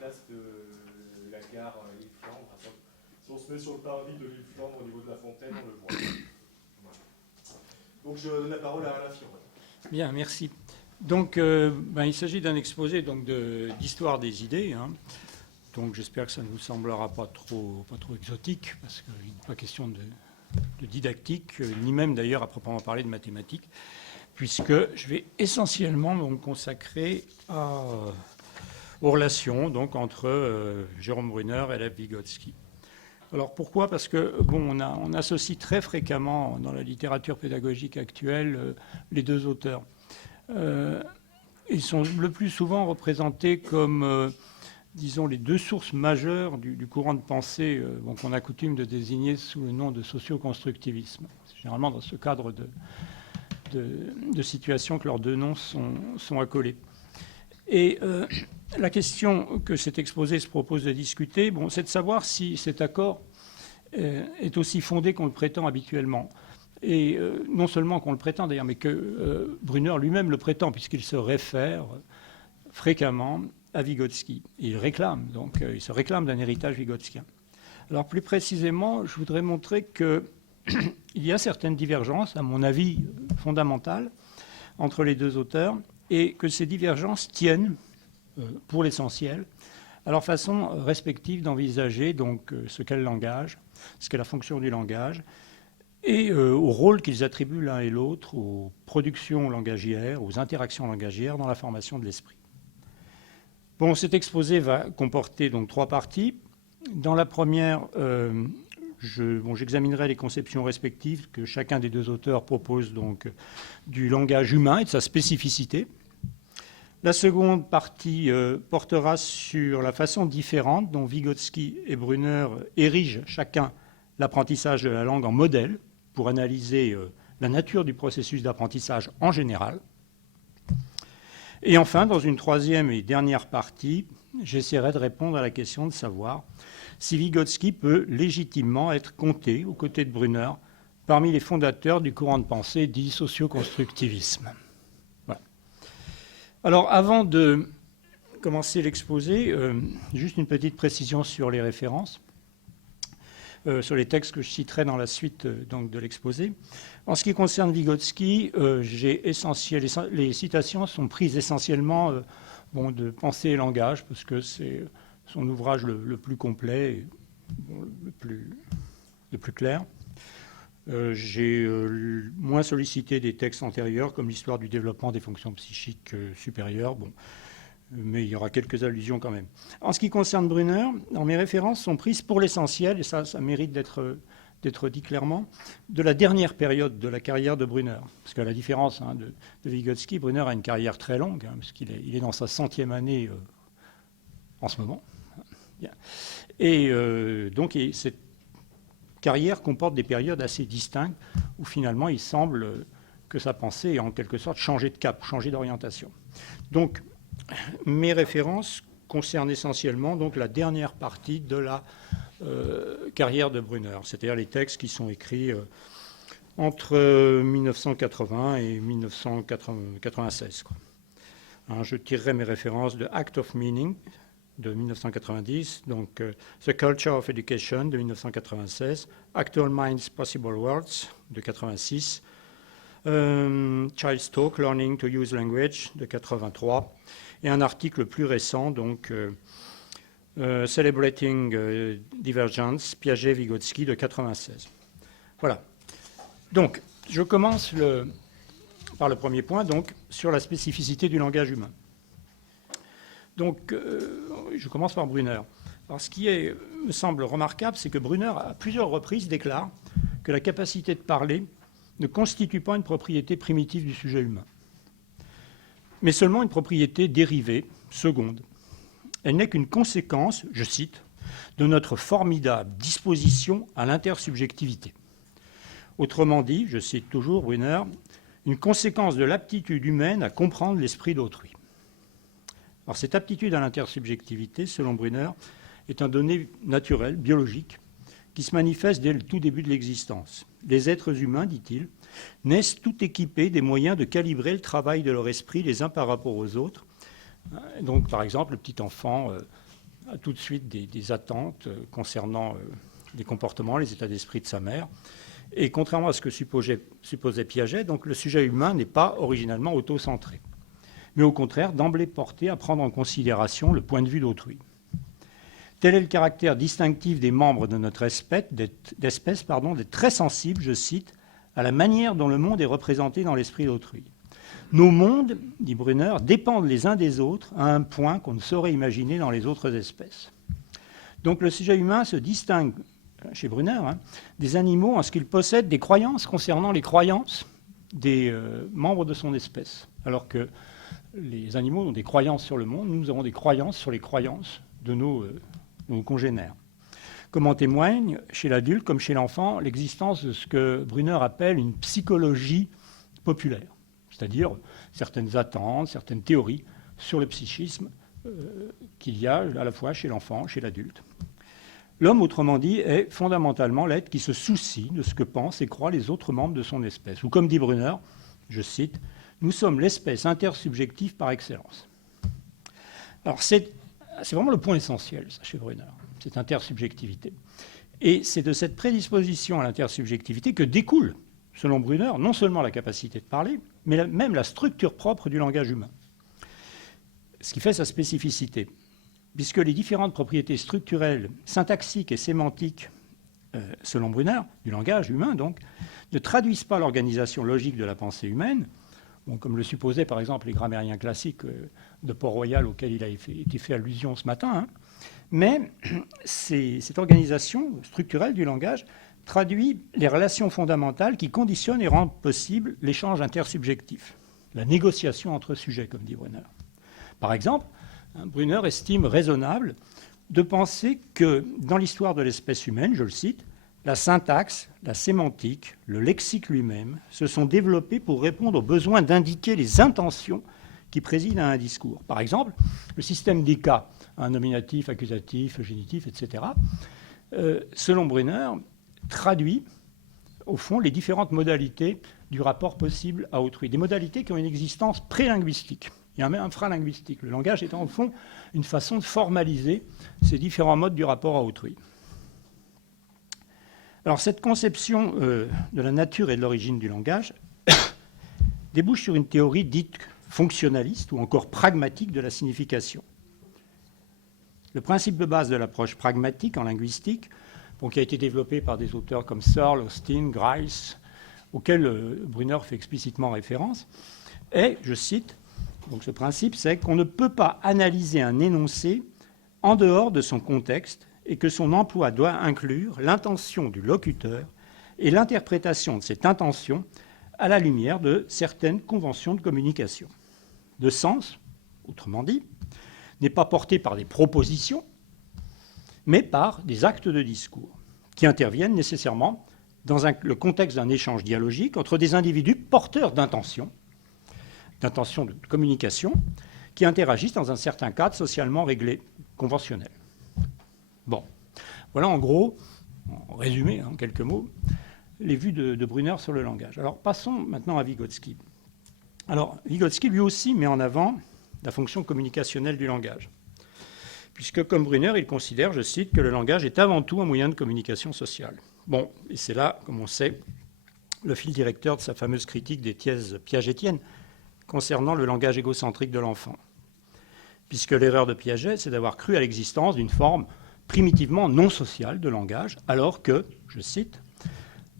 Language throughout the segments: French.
place de la gare Lille-Flandre. Si on se met sur le parvis de Lille-Flandre au niveau de la fontaine, on le voit. Voilà. Donc je donne la parole à Alain Firon. Bien, merci. Donc, il s'agit d'un exposé d'histoire des idées. Hein. Donc, j'espère que ça ne vous semblera pas trop exotique, parce qu'il n'est pas question de didactique, ni même d'ailleurs à proprement parler de mathématiques, puisque je vais essentiellement me consacrer aux relations donc, entre Jérôme Brunner et Lev Vygotsky. Alors pourquoi ? Parce que on associe très fréquemment dans la littérature pédagogique actuelle les deux auteurs. Ils sont le plus souvent représentés comme, disons, les deux sources majeures du courant de pensée qu'on a coutume de désigner sous le nom de socioconstructivisme. C'est généralement dans ce cadre de situation que leurs deux noms sont accolés. Et la question que cet exposé se propose de discuter, c'est de savoir si cet accord est aussi fondé qu'on le prétend habituellement. Et non seulement qu'on le prétend d'ailleurs, mais que Brunner lui-même le prétend, puisqu'il se réfère fréquemment à Vygotsky. Il se réclame d'un héritage vygotskien. Alors plus précisément, je voudrais montrer qu'il y a certaines divergences, à mon avis fondamentales, entre les deux auteurs, et que ces divergences tiennent, pour l'essentiel, à leur façon respective d'envisager donc ce qu'est le langage, ce qu'est la fonction du langage, et au rôle qu'ils attribuent l'un et l'autre aux productions langagières, aux interactions langagières dans la formation de l'esprit. Cet exposé va comporter donc 3 parties. Dans la première, j'examinerai les conceptions respectives que chacun des deux auteurs propose donc du langage humain et de sa spécificité. La seconde partie portera sur la façon différente dont Vygotsky et Brunner érigent chacun l'apprentissage de la langue en modèle pour analyser la nature du processus d'apprentissage en général. Et enfin, dans une troisième et dernière partie, j'essaierai de répondre à la question de savoir si Vygotsky peut légitimement être compté, aux côtés de Brunner, parmi les fondateurs du courant de pensée dit socioconstructivisme. Voilà. Alors, avant de commencer l'exposé, juste une petite précision sur les références. Sur les textes que je citerai dans la suite donc, de l'exposé. En ce qui concerne Vygotsky, les citations sont prises essentiellement de Pensée et langage, parce que c'est son ouvrage le plus complet, le plus clair. J'ai moins sollicité des textes antérieurs, comme l'histoire du développement des fonctions psychiques supérieures. Mais il y aura quelques allusions quand même. En ce qui concerne Brunner, mes références sont prises pour l'essentiel, et ça mérite d'être dit clairement, de la dernière période de la carrière de Brunner. Parce qu'à la différence de Vygotsky, Brunner a une carrière très longue, puisqu'il est dans sa 100e année en ce moment. Et donc cette carrière comporte des périodes assez distinctes, où finalement il semble que sa pensée ait en quelque sorte changé de cap, changé d'orientation. Donc, mes références concernent essentiellement donc, la dernière partie de la carrière de Brunner, c'est-à-dire les textes qui sont écrits entre 1980 et 1996. Je tirerai mes références de Act of Meaning de 1990, donc The Culture of Education de 1996, Actual Minds, Possible Worlds de 1986, Child's Talk, Learning to Use Language de 1983, et un article plus récent, donc Celebrating Divergence, Piaget-Vygotsky de 1996. Voilà. Donc, je commence par le premier point, donc, sur la spécificité du langage humain. Donc, je commence par Brunner. Alors, ce qui me semble remarquable, c'est que Brunner, à plusieurs reprises, déclare que la capacité de parler ne constitue pas une propriété primitive du sujet humain, mais seulement une propriété dérivée, seconde. Elle n'est qu'une conséquence, je cite, de notre formidable disposition à l'intersubjectivité. Autrement dit, je cite toujours Brunner, une conséquence de l'aptitude humaine à comprendre l'esprit d'autrui. Alors cette aptitude à l'intersubjectivité, selon Brunner, est un donné naturel, biologique, qui se manifeste dès le tout début de l'existence. Les êtres humains, dit-il, naissent tout équipés des moyens de calibrer le travail de leur esprit les uns par rapport aux autres. Donc, par exemple, le petit enfant a tout de suite des attentes concernant les comportements, les états d'esprit de sa mère. Et contrairement à ce que supposait Piaget, donc le sujet humain n'est pas originalement autocentré, mais au contraire d'emblée porté à prendre en considération le point de vue d'autrui. Tel est le caractère distinctif des membres de notre espèce, d'être très sensibles, je cite, à la manière dont le monde est représenté dans l'esprit d'autrui. Nos mondes, dit Brunner, dépendent les uns des autres à un point qu'on ne saurait imaginer dans les autres espèces. Donc le sujet humain se distingue, chez Brunner, des animaux en ce qu'il possède des croyances concernant les croyances des membres de son espèce. Alors que les animaux ont des croyances sur le monde, nous avons des croyances sur les croyances de nos congénères. Comme en témoigne, chez l'adulte comme chez l'enfant, l'existence de ce que Brunner appelle une psychologie populaire, c'est-à-dire certaines attentes, certaines théories sur le psychisme qu'il y a à la fois chez l'enfant, chez l'adulte. L'homme, autrement dit, est fondamentalement l'être qui se soucie de ce que pensent et croient les autres membres de son espèce. Ou comme dit Brunner, je cite, « Nous sommes l'espèce intersubjective par excellence ». Alors c'est vraiment le point essentiel, ça, chez Brunner, cette intersubjectivité. Et c'est de cette prédisposition à l'intersubjectivité que découle, selon Brunner, non seulement la capacité de parler, mais même la structure propre du langage humain. Ce qui fait sa spécificité, puisque les différentes propriétés structurelles, syntaxiques et sémantiques, selon Brunner, du langage humain donc, ne traduisent pas l'organisation logique de la pensée humaine, bon, comme le supposaient par exemple les grammairiens classiques de Port-Royal auxquels il a été fait allusion ce matin, mais cette organisation structurelle du langage traduit les relations fondamentales qui conditionnent et rendent possible l'échange intersubjectif, la négociation entre sujets, comme dit Brunner. Par exemple, Brunner estime raisonnable de penser que dans l'histoire de l'espèce humaine, je le cite, la syntaxe, la sémantique, le lexique lui-même se sont développés pour répondre au besoin d'indiquer les intentions qui président à un discours. Par exemple, le système des cas, un nominatif, accusatif, génitif, etc., selon Brunner, traduit au fond les différentes modalités du rapport possible à autrui, des modalités qui ont une existence prélinguistique. Il y a même infralinguistique. Le langage étant au fond une façon de formaliser ces différents modes du rapport à autrui. Alors cette conception de la nature et de l'origine du langage débouche sur une théorie dite fonctionnaliste ou encore pragmatique de la signification. Le principe de base de l'approche pragmatique en linguistique, qui a été développé par des auteurs comme Searle, Austin, Grice, auquel Brunner fait explicitement référence, est, je cite, donc ce principe, c'est qu'on ne peut pas analyser un énoncé en dehors de son contexte et que son emploi doit inclure l'intention du locuteur et l'interprétation de cette intention à la lumière de certaines conventions de communication. Le sens, autrement dit, n'est pas porté par des propositions, mais par des actes de discours qui interviennent nécessairement dans le contexte d'un échange dialogique entre des individus porteurs d'intentions de communication, qui interagissent dans un certain cadre socialement réglé, conventionnel. Bon, voilà en gros, en résumé, en quelques mots, les vues de Brunner sur le langage. Alors passons maintenant à Vygotsky. Alors Vygotsky lui aussi met en avant la fonction communicationnelle du langage, puisque comme Brunner, il considère, je cite, que le langage est avant tout un moyen de communication sociale. Bon, et c'est là, comme on sait, le fil directeur de sa fameuse critique des thèses piagétiennes concernant le langage égocentrique de l'enfant. Puisque l'erreur de Piaget, c'est d'avoir cru à l'existence d'une forme primitivement non sociale de langage, alors que, je cite,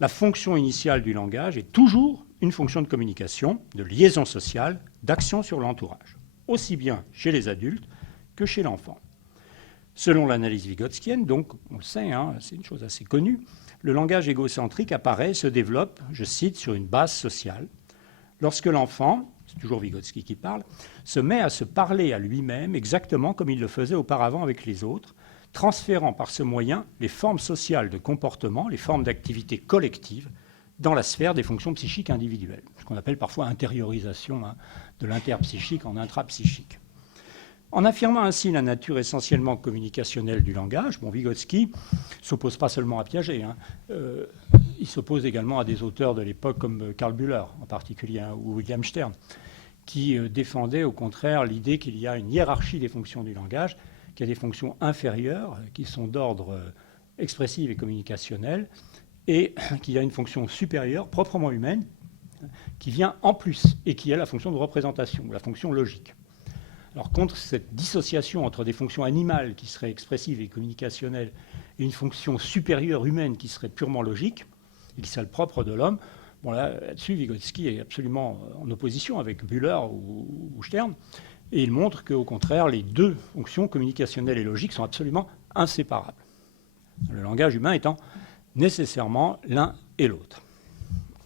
la fonction initiale du langage est toujours une fonction de communication, de liaison sociale, d'action sur l'entourage, aussi bien chez les adultes que chez l'enfant. Selon l'analyse vygotskienne, donc, on le sait, c'est une chose assez connue, le langage égocentrique apparaît, se développe, je cite, sur une base sociale, lorsque l'enfant, c'est toujours Vygotsky qui parle, se met à se parler à lui-même exactement comme il le faisait auparavant avec les autres, transférant par ce moyen les formes sociales de comportement, les formes d'activité collective dans la sphère des fonctions psychiques individuelles, ce qu'on appelle parfois intériorisation de l'interpsychique en intrapsychique. En affirmant ainsi la nature essentiellement communicationnelle du langage, Vygotsky ne s'oppose pas seulement à Piaget, il s'oppose également à des auteurs de l'époque comme Karl Bühler en particulier, ou William Stern, qui défendaient au contraire l'idée qu'il y a une hiérarchie des fonctions du langage qu'il y a des fonctions inférieures qui sont d'ordre expressif et communicationnel, et qu'il y a une fonction supérieure, proprement humaine, qui vient en plus, et qui est la fonction de représentation, la fonction logique. Alors, contre cette dissociation entre des fonctions animales qui seraient expressives et communicationnelles et une fonction supérieure humaine qui serait purement logique, et qui serait le propre de l'homme, bon, là-dessus, Vygotsky est absolument en opposition avec Bühler ou Stern, et il montre qu'au contraire, les deux fonctions, communicationnelles et logiques, sont absolument inséparables. Le langage humain étant nécessairement l'un et l'autre.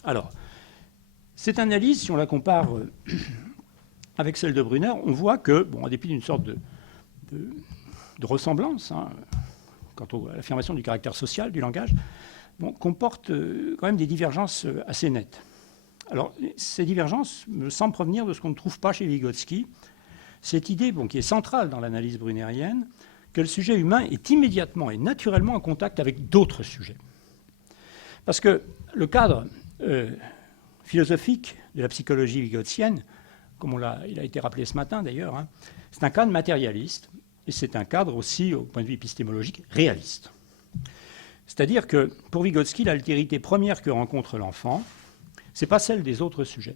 Alors, cette analyse, si on la compare avec celle de Brunner, on voit que, bon, en dépit d'une sorte de ressemblance, quant à l'affirmation du caractère social du langage, bon, comporte quand même des divergences assez nettes. Alors, ces divergences me semblent provenir de ce qu'on ne trouve pas chez Vygotsky, cette idée, bon, qui est centrale dans l'analyse brunérienne, que le sujet humain est immédiatement et naturellement en contact avec d'autres sujets. Parce que le cadre philosophique de la psychologie vygotskienne, comme il a été rappelé ce matin d'ailleurs, c'est un cadre matérialiste, et c'est un cadre aussi, au point de vue épistémologique, réaliste. C'est-à-dire que, pour Vygotsky, l'altérité première que rencontre l'enfant, ce n'est pas celle des autres sujets.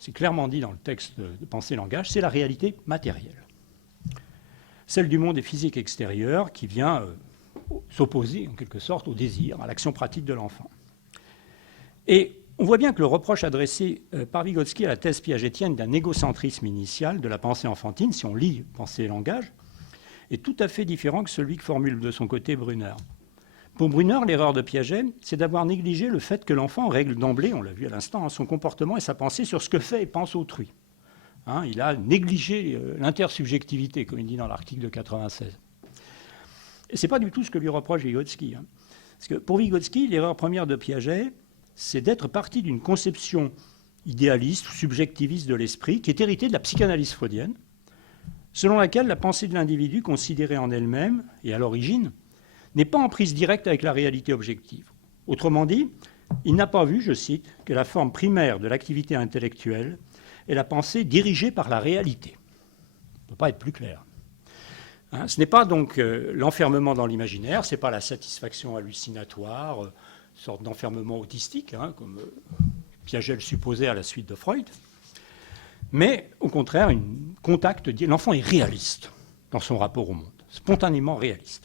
C'est clairement dit dans le texte de Pensée et langage, c'est la réalité matérielle. Celle du monde et physique extérieur qui vient s'opposer, en quelque sorte, au désir, à l'action pratique de l'enfant. Et on voit bien que le reproche adressé par Vygotsky à la thèse piagétienne d'un égocentrisme initial de la pensée enfantine, si on lit Pensée et langage, est tout à fait différent que celui que formule de son côté Brunner. Pour Brunner, l'erreur de Piaget, c'est d'avoir négligé le fait que l'enfant règle d'emblée, on l'a vu à l'instant, son comportement et sa pensée sur ce que fait et pense autrui. Il a négligé l'intersubjectivité, comme il dit dans l'article de 96. Et ce n'est pas du tout ce que lui reproche Vygotsky. Parce que pour Vygotsky, l'erreur première de Piaget, c'est d'être parti d'une conception idéaliste ou subjectiviste de l'esprit qui est héritée de la psychanalyse freudienne, selon laquelle la pensée de l'individu, considérée en elle-même et à l'origine, n'est pas en prise directe avec la réalité objective. Autrement dit, il n'a pas vu, je cite, que la forme primaire de l'activité intellectuelle est la pensée dirigée par la réalité. Ça ne peut pas être plus clair. Ce n'est pas donc l'enfermement dans l'imaginaire, ce n'est pas la satisfaction hallucinatoire, une sorte d'enfermement autistique, comme Piaget le supposait à la suite de Freud, mais au contraire, l'enfant est réaliste dans son rapport au monde, spontanément réaliste.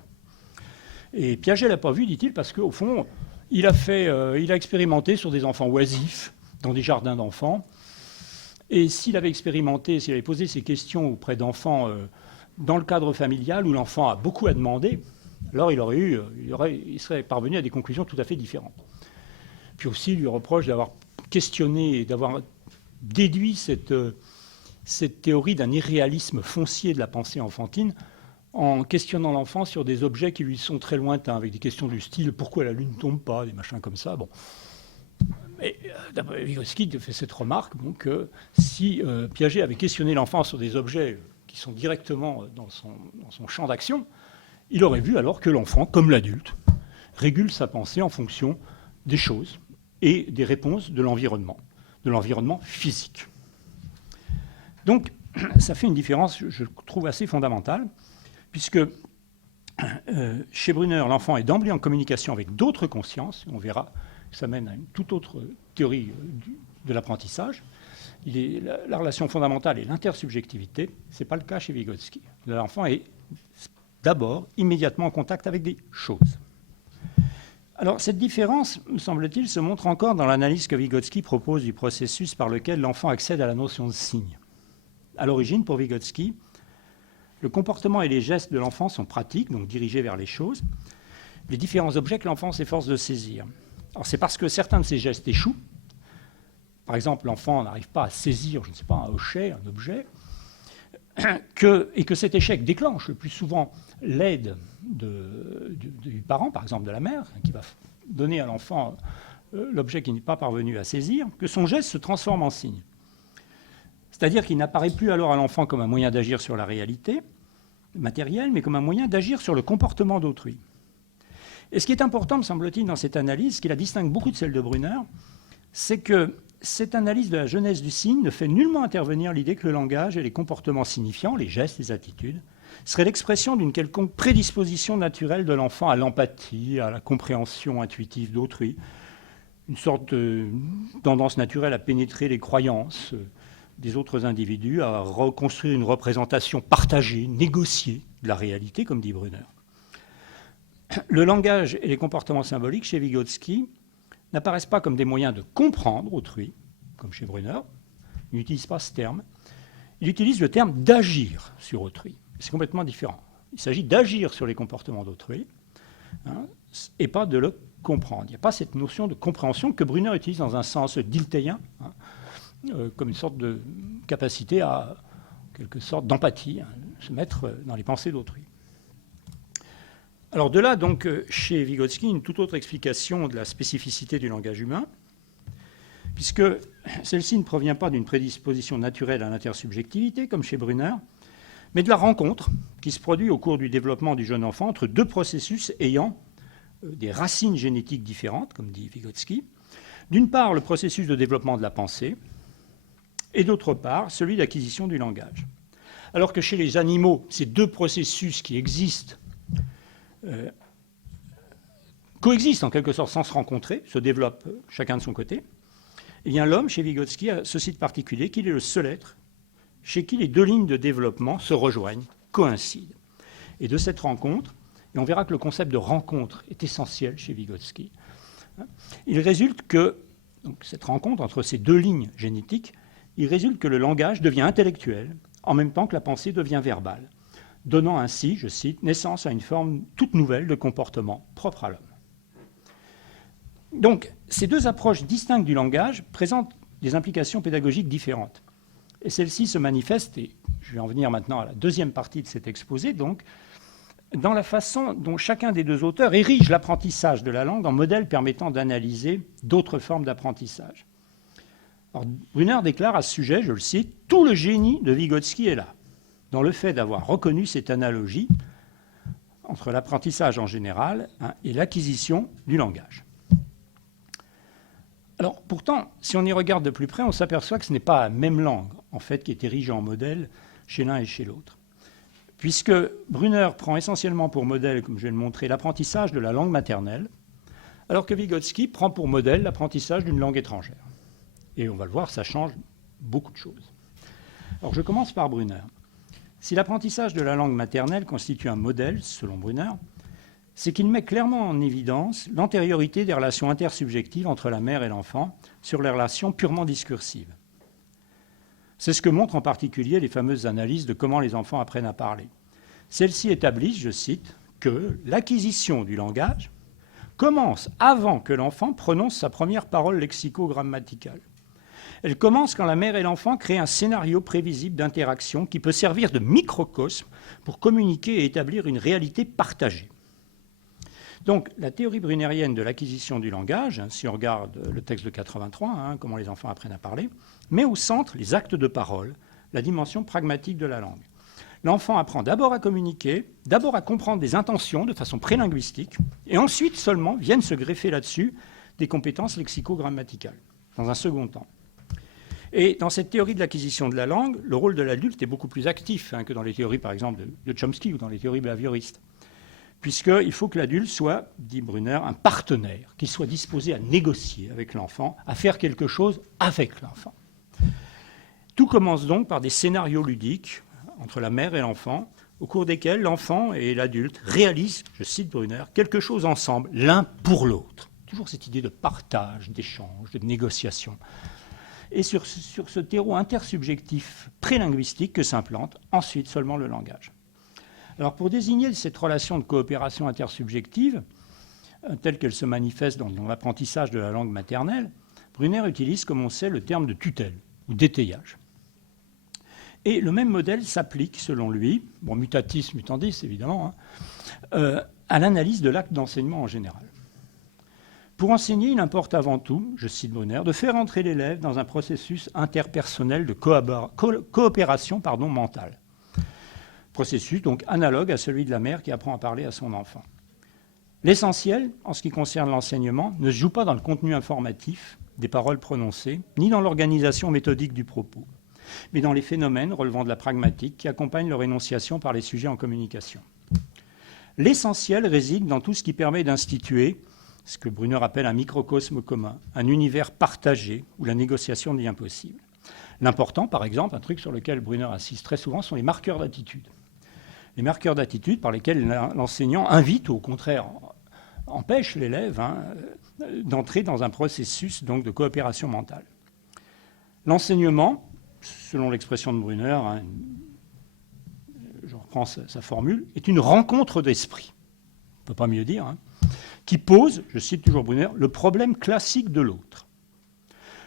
Et Piaget ne l'a pas vu, dit-il, parce qu'au fond, il a expérimenté sur des enfants oisifs, dans des jardins d'enfants. Et s'il avait posé ces questions auprès d'enfants dans le cadre familial, où l'enfant a beaucoup à demander, alors il serait parvenu à des conclusions tout à fait différentes. Puis aussi, il lui reproche d'avoir questionné et d'avoir déduit cette théorie d'un irréalisme foncier de la pensée enfantine, en questionnant l'enfant sur des objets qui lui sont très lointains, avec des questions du style « pourquoi la lune ne tombe pas ?» des machins comme ça. Bon. Et d'après Vygotsky, il fait cette remarque que si Piaget avait questionné l'enfant sur des objets qui sont directement dans son champ d'action, il aurait vu alors que l'enfant, comme l'adulte, régule sa pensée en fonction des choses et des réponses de l'environnement physique. Donc, ça fait une différence, je trouve, assez fondamentale, puisque chez Brunner, l'enfant est d'emblée en communication avec d'autres consciences. On verra que ça mène à une toute autre théorie de l'apprentissage. La relation fondamentale est l'intersubjectivité. Ce n'est pas le cas chez Vygotsky. L'enfant est d'abord immédiatement en contact avec des choses. Alors, cette différence, me semble-t-il, se montre encore dans l'analyse que Vygotsky propose du processus par lequel l'enfant accède à la notion de signe. À l'origine, pour Vygotsky, le comportement et les gestes de l'enfant sont pratiques, donc dirigés vers les choses, les différents objets que l'enfant s'efforce de saisir. Alors c'est parce que certains de ces gestes échouent. Par exemple, l'enfant n'arrive pas à saisir, je ne sais pas, un hochet, un objet, et que cet échec déclenche le plus souvent l'aide du parent, par exemple de la mère, qui va donner à l'enfant l'objet qu'il n'est pas parvenu à saisir, que son geste se transforme en signe. C'est-à-dire qu'il n'apparaît plus alors à l'enfant comme un moyen d'agir sur la réalité matérielle, mais comme un moyen d'agir sur le comportement d'autrui. Et ce qui est important, me semble-t-il, dans cette analyse, ce qui la distingue beaucoup de celle de Brunner, c'est que cette analyse de la genèse du signe ne fait nullement intervenir l'idée que le langage et les comportements signifiants, les gestes, les attitudes, serait l'expression d'une quelconque prédisposition naturelle de l'enfant à l'empathie, à la compréhension intuitive d'autrui, une sorte de tendance naturelle à pénétrer les croyances des autres individus, à reconstruire une représentation partagée, négociée de la réalité, comme dit Brunner. Le langage et les comportements symboliques chez Vygotsky n'apparaissent pas comme des moyens de comprendre autrui, comme chez Brunner. Il n'utilise pas ce terme. Il utilise le terme d'agir sur autrui. C'est complètement différent. Il s'agit d'agir sur les comportements d'autrui, hein, et pas de le comprendre. Il n'y a pas cette notion de compréhension que Brunner utilise dans un sens diltéien, hein, comme une sorte de capacité à, en quelque sorte, d'empathie, hein, se mettre dans les pensées d'autrui. Alors de là, donc, chez Vygotsky, une toute autre explication de la spécificité du langage humain, puisque celle-ci ne provient pas d'une prédisposition naturelle à l'intersubjectivité, comme chez Brunner, mais de la rencontre qui se produit au cours du développement du jeune enfant entre deux processus ayant des racines génétiques différentes, comme dit Vygotsky. D'une part, le processus de développement de la pensée, et d'autre part, celui d'acquisition du langage. Alors que chez les animaux, ces deux processus qui existent coexistent en quelque sorte sans se rencontrer, se développent chacun de son côté, eh bien l'homme, chez Vygotsky, a ceci de particulier qu'il est le seul être chez qui les deux lignes de développement se rejoignent, coïncident. Et de cette rencontre, et on verra que le concept de rencontre est essentiel chez Vygotsky, il résulte que, donc cette rencontre entre ces deux lignes génétiques, il résulte que le langage devient intellectuel, en même temps que la pensée devient verbale, donnant ainsi, je cite, naissance à une forme toute nouvelle de comportement propre à l'homme. Donc, ces deux approches distinctes du langage présentent des implications pédagogiques différentes. Et celles-ci se manifestent, et je vais en venir maintenant à la deuxième partie de cet exposé, donc, dans la façon dont chacun des deux auteurs érige l'apprentissage de la langue en modèle permettant d'analyser d'autres formes d'apprentissage. Alors, Brunner déclare à ce sujet, je le cite, « Tout le génie de Vygotsky est là, dans le fait d'avoir reconnu cette analogie entre l'apprentissage en général, hein, et l'acquisition du langage. » Alors, pourtant, si on y regarde de plus près, on s'aperçoit que ce n'est pas la même langue, en fait, qui est érigée en modèle chez l'un et chez l'autre. Puisque Brunner prend essentiellement pour modèle, comme je vais le montrer, l'apprentissage de la langue maternelle, alors que Vygotsky prend pour modèle l'apprentissage d'une langue étrangère. Et on va le voir, ça change beaucoup de choses. Alors, je commence par Brunner. Si l'apprentissage de la langue maternelle constitue un modèle, selon Brunner, c'est qu'il met clairement en évidence l'antériorité des relations intersubjectives entre la mère et l'enfant sur les relations purement discursives. C'est ce que montrent en particulier les fameuses analyses de comment les enfants apprennent à parler. Celles-ci établissent, je cite, que l'acquisition du langage commence avant que l'enfant prononce sa première parole lexico-grammaticale. Elle commence quand la mère et l'enfant créent un scénario prévisible d'interaction qui peut servir de microcosme pour communiquer et établir une réalité partagée. Donc, la théorie brunérienne de l'acquisition du langage, hein, si on regarde le texte de 83, hein, comment les enfants apprennent à parler, met au centre les actes de parole, la dimension pragmatique de la langue. L'enfant apprend d'abord à communiquer, d'abord à comprendre des intentions de façon prélinguistique, et ensuite seulement viennent se greffer là-dessus des compétences lexico-grammaticales, dans un second temps. Et dans cette théorie de l'acquisition de la langue, le rôle de l'adulte est beaucoup plus actif, hein, que dans les théories, par exemple, de Chomsky ou dans les théories behavioristes. Puisqu'il faut que l'adulte soit, dit Brunner, un partenaire, qu'il soit disposé à négocier avec l'enfant, à faire quelque chose avec l'enfant. Tout commence donc par des scénarios ludiques entre la mère et l'enfant, au cours desquels l'enfant et l'adulte réalisent, je cite Brunner, quelque chose ensemble, l'un pour l'autre. Toujours cette idée de partage, d'échange, de négociation. Et sur ce terreau intersubjectif prélinguistique que s'implante ensuite seulement le langage. Alors pour désigner cette relation de coopération intersubjective, telle qu'elle se manifeste dans l'apprentissage de la langue maternelle, Brunner utilise, comme on sait, le terme de tutelle ou d'étayage. Et le même modèle s'applique, selon lui, bon, mutatis mutandis évidemment, hein, à l'analyse de l'acte d'enseignement en général. Pour enseigner, il importe avant tout, je cite Brunner, de faire entrer l'élève dans un processus interpersonnel de coopération mentale. Processus donc analogue à celui de la mère qui apprend à parler à son enfant. L'essentiel, en ce qui concerne l'enseignement, ne se joue pas dans le contenu informatif des paroles prononcées, ni dans l'organisation méthodique du propos. mais dans les phénomènes relevant de la pragmatique qui accompagnent leur énonciation par les sujets en communication. L'essentiel réside dans tout ce qui permet d'instituer ce que Brunner appelle un microcosme commun, un univers partagé où la négociation devient possible. L'important, par exemple, un truc sur lequel Brunner insiste très souvent, sont les marqueurs d'attitude. Les marqueurs d'attitude par lesquels l'enseignant invite, ou au contraire empêche l'élève d'entrer dans un processus donc, de coopération mentale. L'enseignement, selon l'expression de Brunner, je reprends sa formule, est une rencontre d'esprit, on ne peut pas mieux dire, qui pose, je cite toujours Brunner, le problème classique de l'autre.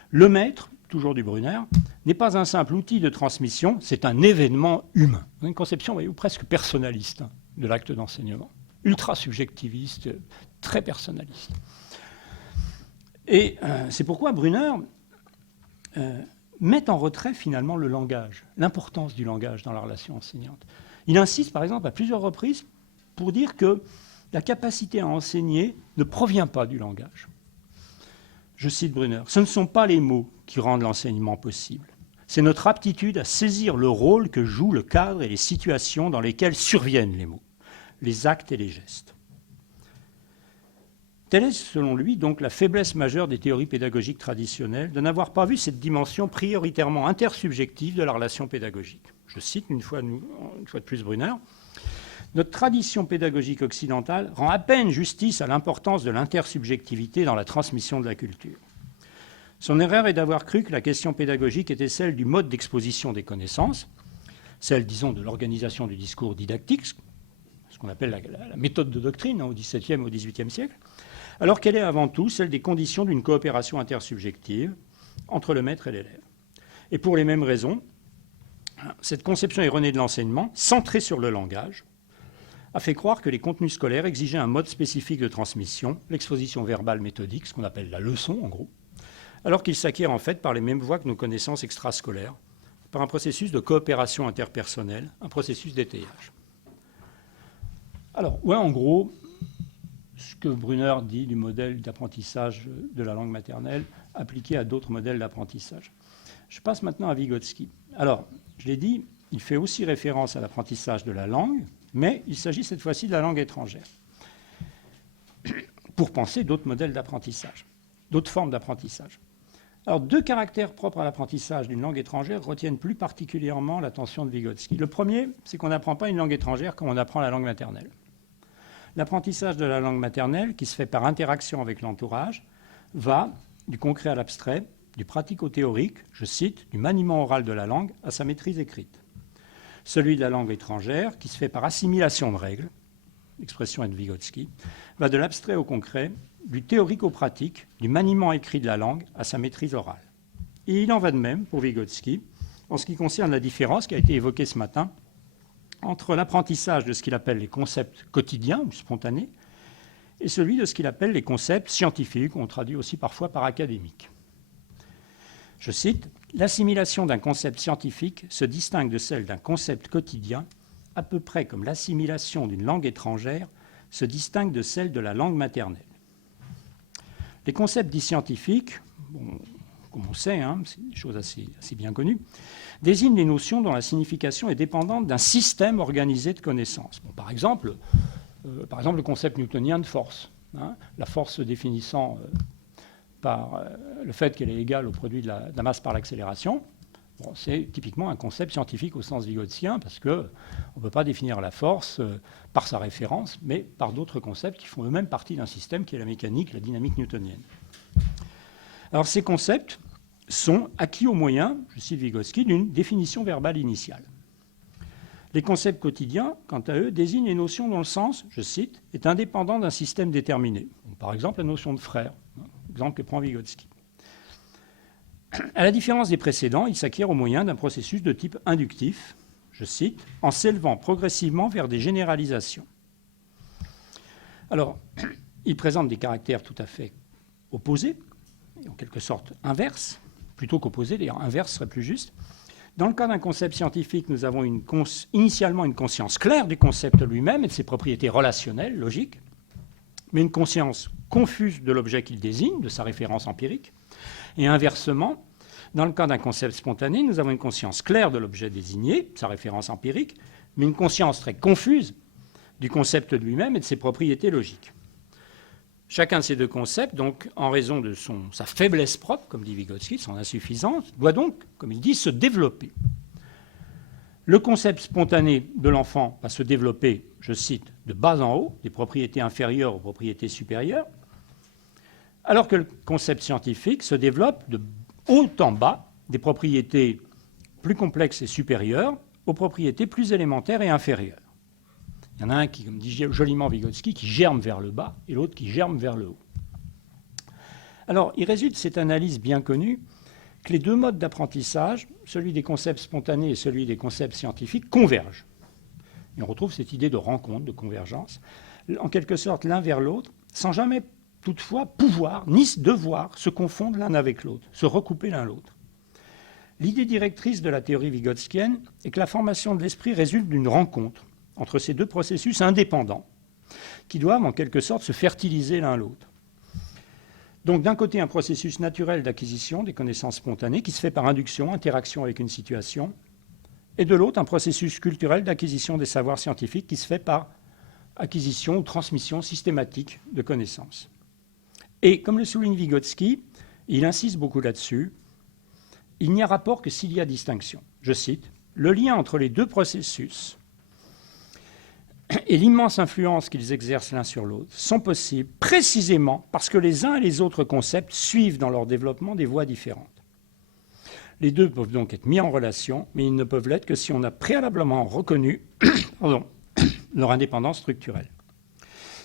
Le maître, toujours du Brunner, n'est pas un simple outil de transmission, c'est un événement humain. Une conception voyez-vous, presque personnaliste de l'acte d'enseignement, ultra-subjectiviste, très personnaliste. Et c'est pourquoi Brunner met en retrait finalement le langage, l'importance du langage dans la relation enseignante. Il insiste par exemple à plusieurs reprises pour dire que la capacité à enseigner ne provient pas du langage. Je cite Brunner, « Ce ne sont pas les mots qui rendent l'enseignement possible. C'est notre aptitude à saisir le rôle que joue le cadre et les situations dans lesquelles surviennent les mots, les actes et les gestes. » Telle est, selon lui, donc la faiblesse majeure des théories pédagogiques traditionnelles de n'avoir pas vu cette dimension prioritairement intersubjective de la relation pédagogique. Je cite une fois de plus Brunner. Notre tradition pédagogique occidentale rend à peine justice à l'importance de l'intersubjectivité dans la transmission de la culture. Son erreur est d'avoir cru que la question pédagogique était celle du mode d'exposition des connaissances, celle, disons, de l'organisation du discours didactique, ce qu'on appelle la méthode de doctrine au XVIIe et au XVIIIe siècle, alors qu'elle est avant tout celle des conditions d'une coopération intersubjective entre le maître et l'élève. Et pour les mêmes raisons, cette conception erronée de l'enseignement, centrée sur le langage, a fait croire que les contenus scolaires exigeaient un mode spécifique de transmission, l'exposition verbale méthodique, ce qu'on appelle la leçon en gros, alors qu'ils s'acquièrent en fait par les mêmes voies que nos connaissances extrascolaires, par un processus de coopération interpersonnelle, un processus d'étayage. Alors, ouais, en gros, ce que Brunner dit du modèle d'apprentissage de la langue maternelle appliqué à d'autres modèles d'apprentissage. Je passe maintenant à Vygotsky. Alors, je l'ai dit, il fait aussi référence à l'apprentissage de la langue, mais il s'agit cette fois-ci de la langue étrangère, pour penser d'autres modèles d'apprentissage, d'autres formes d'apprentissage. Alors, deux caractères propres à l'apprentissage d'une langue étrangère retiennent plus particulièrement l'attention de Vygotsky. Le premier, c'est qu'on n'apprend pas une langue étrangère comme on apprend la langue maternelle. L'apprentissage de la langue maternelle, qui se fait par interaction avec l'entourage, va du concret à l'abstrait, du pratico-théorique, je cite, du maniement oral de la langue à sa maîtrise écrite. Celui de la langue étrangère, qui se fait par assimilation de règles, l'expression est de Vygotsky, va de l'abstrait au concret, du théorique au pratique, du maniement écrit de la langue à sa maîtrise orale. Et il en va de même pour Vygotsky, en ce qui concerne la différence qui a été évoquée ce matin entre l'apprentissage de ce qu'il appelle les concepts quotidiens ou spontanés et celui de ce qu'il appelle les concepts scientifiques, on traduit aussi parfois par académiques. Je cite, « L'assimilation d'un concept scientifique se distingue de celle d'un concept quotidien, à peu près comme l'assimilation d'une langue étrangère se distingue de celle de la langue maternelle. » Les concepts dits scientifiques, bon, comme on sait, c'est des choses assez bien connues, désignent des notions dont la signification est dépendante d'un système organisé de connaissances. Bon, par exemple, le concept newtonien de force, la force se définissant par le fait qu'elle est égale au produit de la masse par l'accélération. Bon, c'est typiquement un concept scientifique au sens vygotien, parce qu'on ne peut pas définir la force par sa référence, mais par d'autres concepts qui font eux-mêmes partie d'un système qui est la mécanique, la dynamique newtonienne. Alors ces concepts sont acquis au moyen, je cite Vygotsky, d'une définition verbale initiale. Les concepts quotidiens, quant à eux, désignent les notions dont le sens, je cite, est indépendant d'un système déterminé. Par exemple, la notion de frère, exemple que prend Vygotsky. À la différence des précédents, il s'acquiert au moyen d'un processus de type inductif, je cite, en s'élevant progressivement vers des généralisations. Alors, il présente des caractères tout à fait opposés, en quelque sorte inverses, plutôt qu'opposés, d'ailleurs inverse serait plus juste. Dans le cas d'un concept scientifique, nous avons initialement une conscience claire du concept lui-même et de ses propriétés relationnelles, logiques, mais une conscience confuse de l'objet qu'il désigne, de sa référence empirique, et inversement, Dans le cas d'un concept spontané, nous avons une conscience claire de l'objet désigné, sa référence empirique, mais une conscience très confuse du concept de lui-même et de ses propriétés logiques. Chacun de ces deux concepts, donc, en raison de sa faiblesse propre, comme dit Vygotsky, son insuffisance, doit donc, comme il dit, se développer. Le concept spontané de l'enfant va se développer, je cite, de bas en haut, des propriétés inférieures aux propriétés supérieures, alors que le concept scientifique se développe de haut en bas, des propriétés plus complexes et supérieures aux propriétés plus élémentaires et inférieures. Il y en a un qui, comme dit joliment Vygotsky, qui germe vers le bas et l'autre qui germe vers le haut. Alors, il résulte de cette analyse bien connue que les deux modes d'apprentissage, celui des concepts spontanés et celui des concepts scientifiques, convergent. Et on retrouve cette idée de rencontre, de convergence, en quelque sorte l'un vers l'autre, sans jamais toutefois pouvoir ni devoir se confondre l'un avec l'autre, se recouper l'un l'autre. L'idée directrice de la théorie vygotskienne est que la formation de l'esprit résulte d'une rencontre entre ces deux processus indépendants qui doivent en quelque sorte se fertiliser l'un l'autre. Donc d'un côté un processus naturel d'acquisition des connaissances spontanées qui se fait par induction, interaction avec une situation, et de l'autre un processus culturel d'acquisition des savoirs scientifiques qui se fait par acquisition ou transmission systématique de connaissances. Et comme le souligne Vygotsky, il insiste beaucoup là-dessus, il n'y a rapport que s'il y a distinction. Je cite, « Le lien entre les deux processus et l'immense influence qu'ils exercent l'un sur l'autre sont possibles précisément parce que les uns et les autres concepts suivent dans leur développement des voies différentes. Les deux peuvent donc être mis en relation, mais ils ne peuvent l'être que si on a préalablement reconnu leur indépendance structurelle. »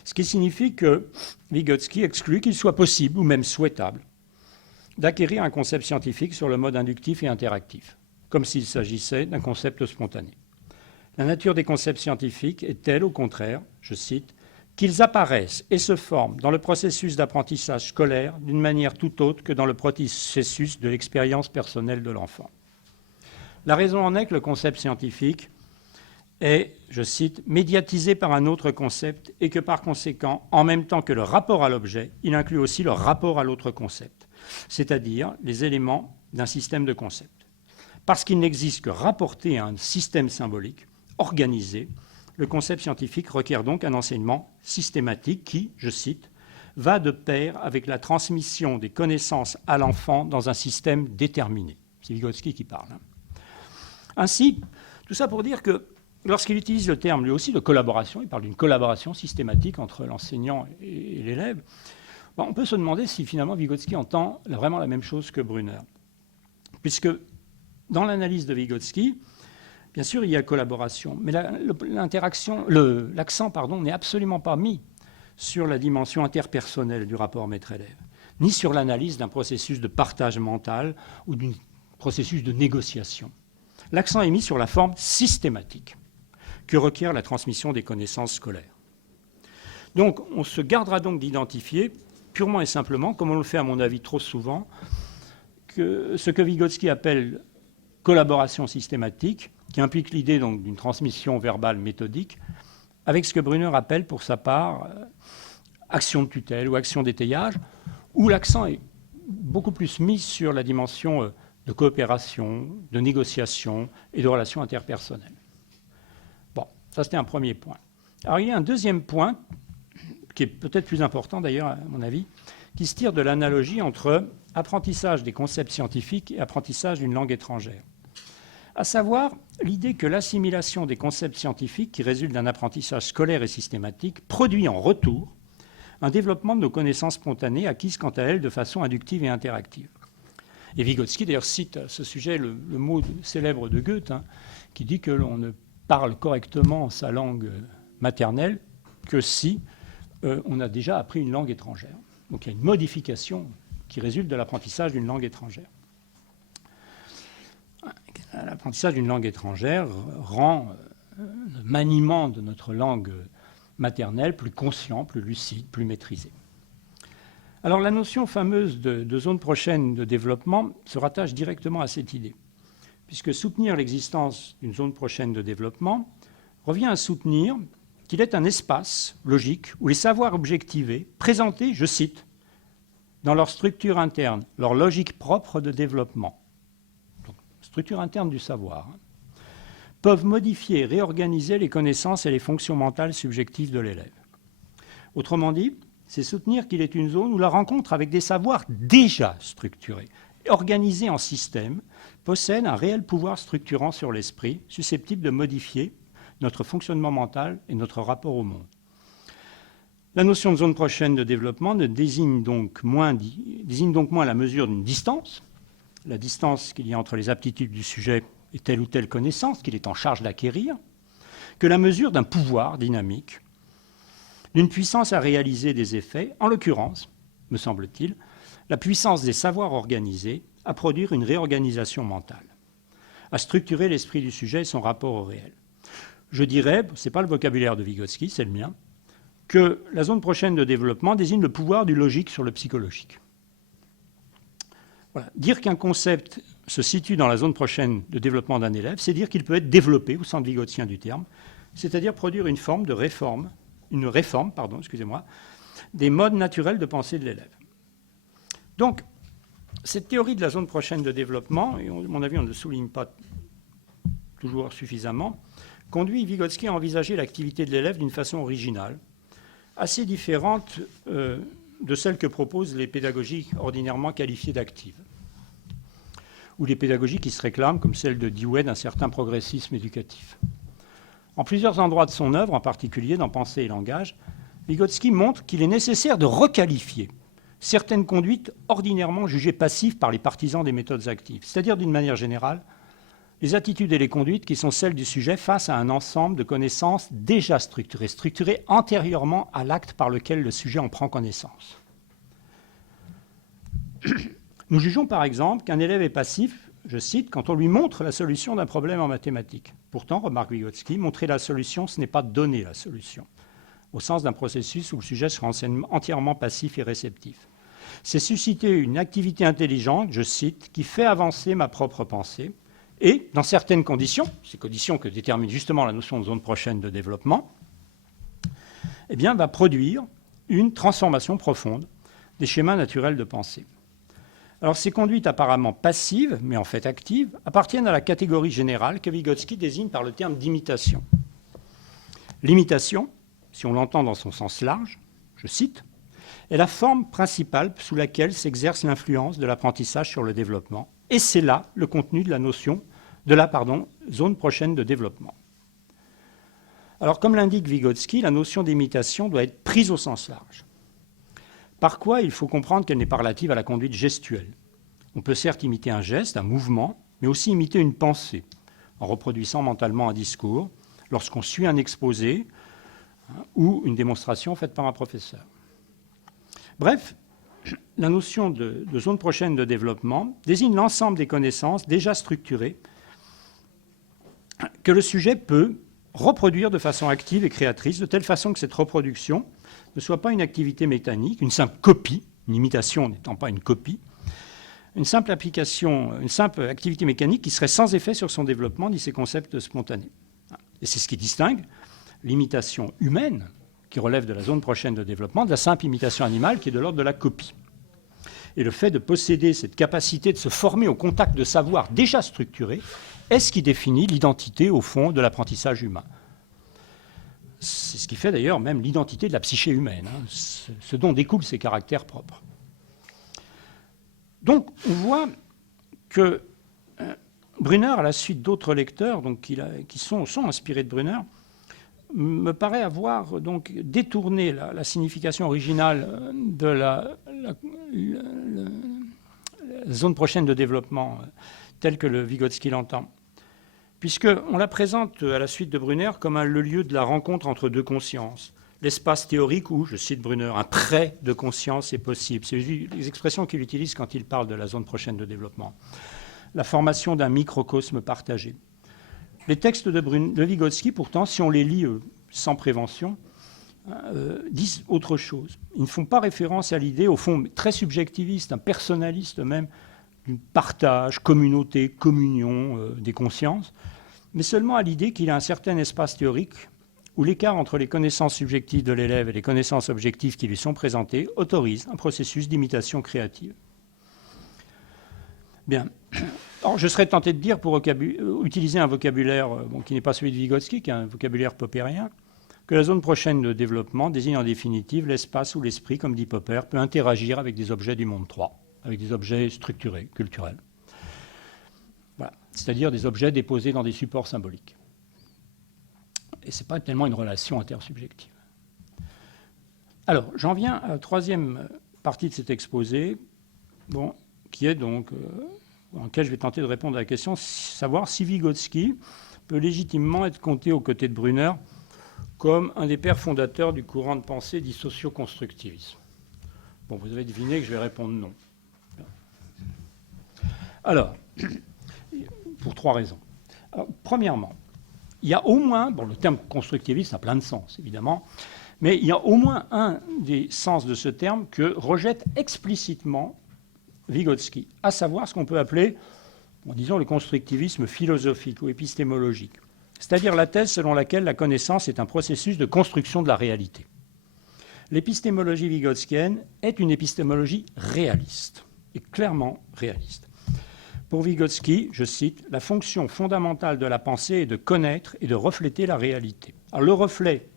Ce qui signifie que Vygotsky exclut qu'il soit possible, ou même souhaitable, d'acquérir un concept scientifique sur le mode inductif et interactif, comme s'il s'agissait d'un concept spontané. La nature des concepts scientifiques est telle, au contraire, je cite, qu'ils apparaissent et se forment dans le processus d'apprentissage scolaire d'une manière tout autre que dans le processus de l'expérience personnelle de l'enfant. La raison en est que le concept scientifique est, je cite, médiatisé par un autre concept et que par conséquent, en même temps que le rapport à l'objet, il inclut aussi le rapport à l'autre concept, c'est-à-dire les éléments d'un système de concepts. Parce qu'il n'existe que rapporté à un système symbolique, organisé, le concept scientifique requiert donc un enseignement systématique qui, je cite, va de pair avec la transmission des connaissances à l'enfant dans un système déterminé. C'est Vygotsky qui parle. Ainsi, tout ça pour dire que lorsqu'il utilise le terme lui aussi de collaboration, il parle d'une collaboration systématique entre l'enseignant et l'élève, on peut se demander si finalement Vygotsky entend vraiment la même chose que Brunner. Puisque dans l'analyse de Vygotsky, bien sûr, il y a collaboration, mais l'accent n'est absolument pas mis sur la dimension interpersonnelle du rapport maître-élève, ni sur l'analyse d'un processus de partage mental ou d'un processus de négociation. L'accent est mis sur la forme systématique que requiert la transmission des connaissances scolaires. Donc, on se gardera donc d'identifier, purement et simplement, comme on le fait à mon avis trop souvent, que ce que Vygotsky appelle collaboration systématique, qui implique l'idée donc d'une transmission verbale méthodique, avec ce que Brunner appelle pour sa part action de tutelle ou action d'étayage, où l'accent est beaucoup plus mis sur la dimension de coopération, de négociation et de relations interpersonnelles. Bon, ça c'était un premier point. Alors il y a un deuxième point, qui est peut-être plus important d'ailleurs à mon avis, qui se tire de l'analogie entre apprentissage des concepts scientifiques et apprentissage d'une langue étrangère. À savoir l'idée que l'assimilation des concepts scientifiques qui résultent d'un apprentissage scolaire et systématique produit en retour un développement de nos connaissances spontanées acquises quant à elles de façon inductive et interactive. Et Vygotsky d'ailleurs cite à ce sujet le mot célèbre de Goethe, qui dit que l'on ne parle correctement sa langue maternelle que si on a déjà appris une langue étrangère. Donc il y a une modification qui résulte de l'apprentissage d'une langue étrangère. L'apprentissage d'une langue étrangère rend le maniement de notre langue maternelle plus conscient, plus lucide, plus maîtrisé. Alors la notion fameuse de zone prochaine de développement se rattache directement à cette idée, puisque soutenir l'existence d'une zone prochaine de développement revient à soutenir qu'il est un espace logique où les savoirs objectivés, présentés, je cite, dans leur structure interne, leur logique propre de développement, structure interne du savoir, peuvent modifier et réorganiser les connaissances et les fonctions mentales subjectives de l'élève. Autrement dit, c'est soutenir qu'il est une zone où la rencontre avec des savoirs déjà structurés, organisés en système, possède un réel pouvoir structurant sur l'esprit, susceptible de modifier notre fonctionnement mental et notre rapport au monde. La notion de zone prochaine de développement désigne donc moins la mesure d'une distance, la distance qu'il y a entre les aptitudes du sujet et telle ou telle connaissance qu'il est en charge d'acquérir, que la mesure d'un pouvoir dynamique, d'une puissance à réaliser des effets, en l'occurrence, me semble-t-il, la puissance des savoirs organisés à produire une réorganisation mentale, à structurer l'esprit du sujet et son rapport au réel. Je dirais, ce n'est pas le vocabulaire de Vygotsky, c'est le mien, que la zone prochaine de développement désigne le pouvoir du logique sur le psychologique. Voilà. Dire qu'un concept se situe dans la zone prochaine de développement d'un élève, c'est dire qu'il peut être développé au sens vygotsien du terme, c'est-à-dire produire une réforme, des modes naturels de pensée de l'élève. Donc, cette théorie de la zone prochaine de développement, et à mon avis on ne le souligne pas toujours suffisamment, conduit Vygotsky à envisager l'activité de l'élève d'une façon originale, assez différente de celle que proposent les pédagogies ordinairement qualifiées d'actives, ou les pédagogies qui se réclament, comme celle de Dewey, d'un certain progressisme éducatif. En plusieurs endroits de son œuvre, en particulier dans Pensée et langage, Vygotsky montre qu'il est nécessaire de requalifier certaines conduites ordinairement jugées passives par les partisans des méthodes actives, c'est-à-dire d'une manière générale, les attitudes et les conduites qui sont celles du sujet face à un ensemble de connaissances déjà structurées antérieurement à l'acte par lequel le sujet en prend connaissance. Nous jugeons par exemple qu'un élève est passif, je cite, quand on lui montre la solution d'un problème en mathématiques. Pourtant, remarque Vygotsky, montrer la solution, ce n'est pas donner la solution, au sens d'un processus où le sujet sera entièrement passif et réceptif. C'est susciter une activité intelligente, je cite, qui fait avancer ma propre pensée, et, dans certaines conditions, ces conditions que détermine justement la notion de zone prochaine de développement, eh bien, va produire une transformation profonde des schémas naturels de pensée. Alors, ces conduites apparemment passives, mais en fait actives, appartiennent à la catégorie générale que Vygotsky désigne par le terme d'imitation. L'imitation, si on l'entend dans son sens large, je cite, est la forme principale sous laquelle s'exerce l'influence de l'apprentissage sur le développement. Et c'est là le contenu de la notion de la zone prochaine de développement. Alors, comme l'indique Vygotsky, la notion d'imitation doit être prise au sens large. Par quoi il faut comprendre qu'elle n'est pas relative à la conduite gestuelle. On peut certes imiter un geste, un mouvement, mais aussi imiter une pensée, en reproduisant mentalement un discours, lorsqu'on suit un exposé ou une démonstration faite par un professeur. Bref, la notion de zone prochaine de développement désigne l'ensemble des connaissances déjà structurées que le sujet peut reproduire de façon active et créatrice, de telle façon que cette reproduction ne soit pas une activité mécanique, une simple copie, une imitation n'étant pas une copie, une simple activité mécanique qui serait sans effet sur son développement ni ses concepts spontanés. Et c'est ce qui distingue l'imitation humaine, qui relève de la zone prochaine de développement, de la simple imitation animale qui est de l'ordre de la copie. Et le fait de posséder cette capacité de se former au contact de savoirs déjà structurés est ce qui définit l'identité, au fond, de l'apprentissage humain. C'est ce qui fait d'ailleurs même l'identité de la psyché humaine, ce dont découlent ses caractères propres. Donc on voit que Brunner, à la suite d'autres lecteurs qui sont inspirés de Brunner, me paraît avoir donc détourné la signification originale de la zone prochaine de développement telle que le Vygotsky l'entend, puisqu'on la présente à la suite de Brunner comme le lieu de la rencontre entre deux consciences, l'espace théorique où, je cite Brunner, un trait de conscience est possible. C'est les expressions qu'il utilise quand il parle de la zone prochaine de développement. La formation d'un microcosme partagé. Les textes de Vygotsky, pourtant, si on les lit sans prévention, disent autre chose. Ils ne font pas référence à l'idée, au fond, très subjectiviste, personnaliste même, du partage, communauté, communion des consciences, mais seulement à l'idée qu'il y a un certain espace théorique où l'écart entre les connaissances subjectives de l'élève et les connaissances objectives qui lui sont présentées autorise un processus d'imitation créative. Bien. Alors, je serais tenté de dire, pour utiliser un vocabulaire qui n'est pas celui de Vygotsky, qui est un vocabulaire poppérien, que la zone prochaine de développement désigne en définitive l'espace où l'esprit, comme dit Popper, peut interagir avec des objets du monde 3, avec des objets structurés, culturels. Voilà. C'est-à-dire des objets déposés dans des supports symboliques. Et ce n'est pas tellement une relation intersubjective. Alors, j'en viens à la troisième partie de cet exposé, qui est donc, dans lequel je vais tenter de répondre à la question, savoir si Vygotsky peut légitimement être compté aux côtés de Brunner comme un des pères fondateurs du courant de pensée dit socio-constructivisme. Bon, vous avez deviné que je vais répondre non. Alors, pour trois raisons. Alors, premièrement, il y a au moins, le terme constructiviste a plein de sens, évidemment, mais il y a au moins un des sens de ce terme que rejette explicitement Vygotsky, à savoir ce qu'on peut appeler, disons, le constructivisme philosophique ou épistémologique, c'est-à-dire la thèse selon laquelle la connaissance est un processus de construction de la réalité. L'épistémologie vygotskienne est une épistémologie réaliste, et clairement réaliste. Pour Vygotsky, je cite, « La fonction fondamentale de la pensée est de connaître et de refléter la réalité. » Alors le reflet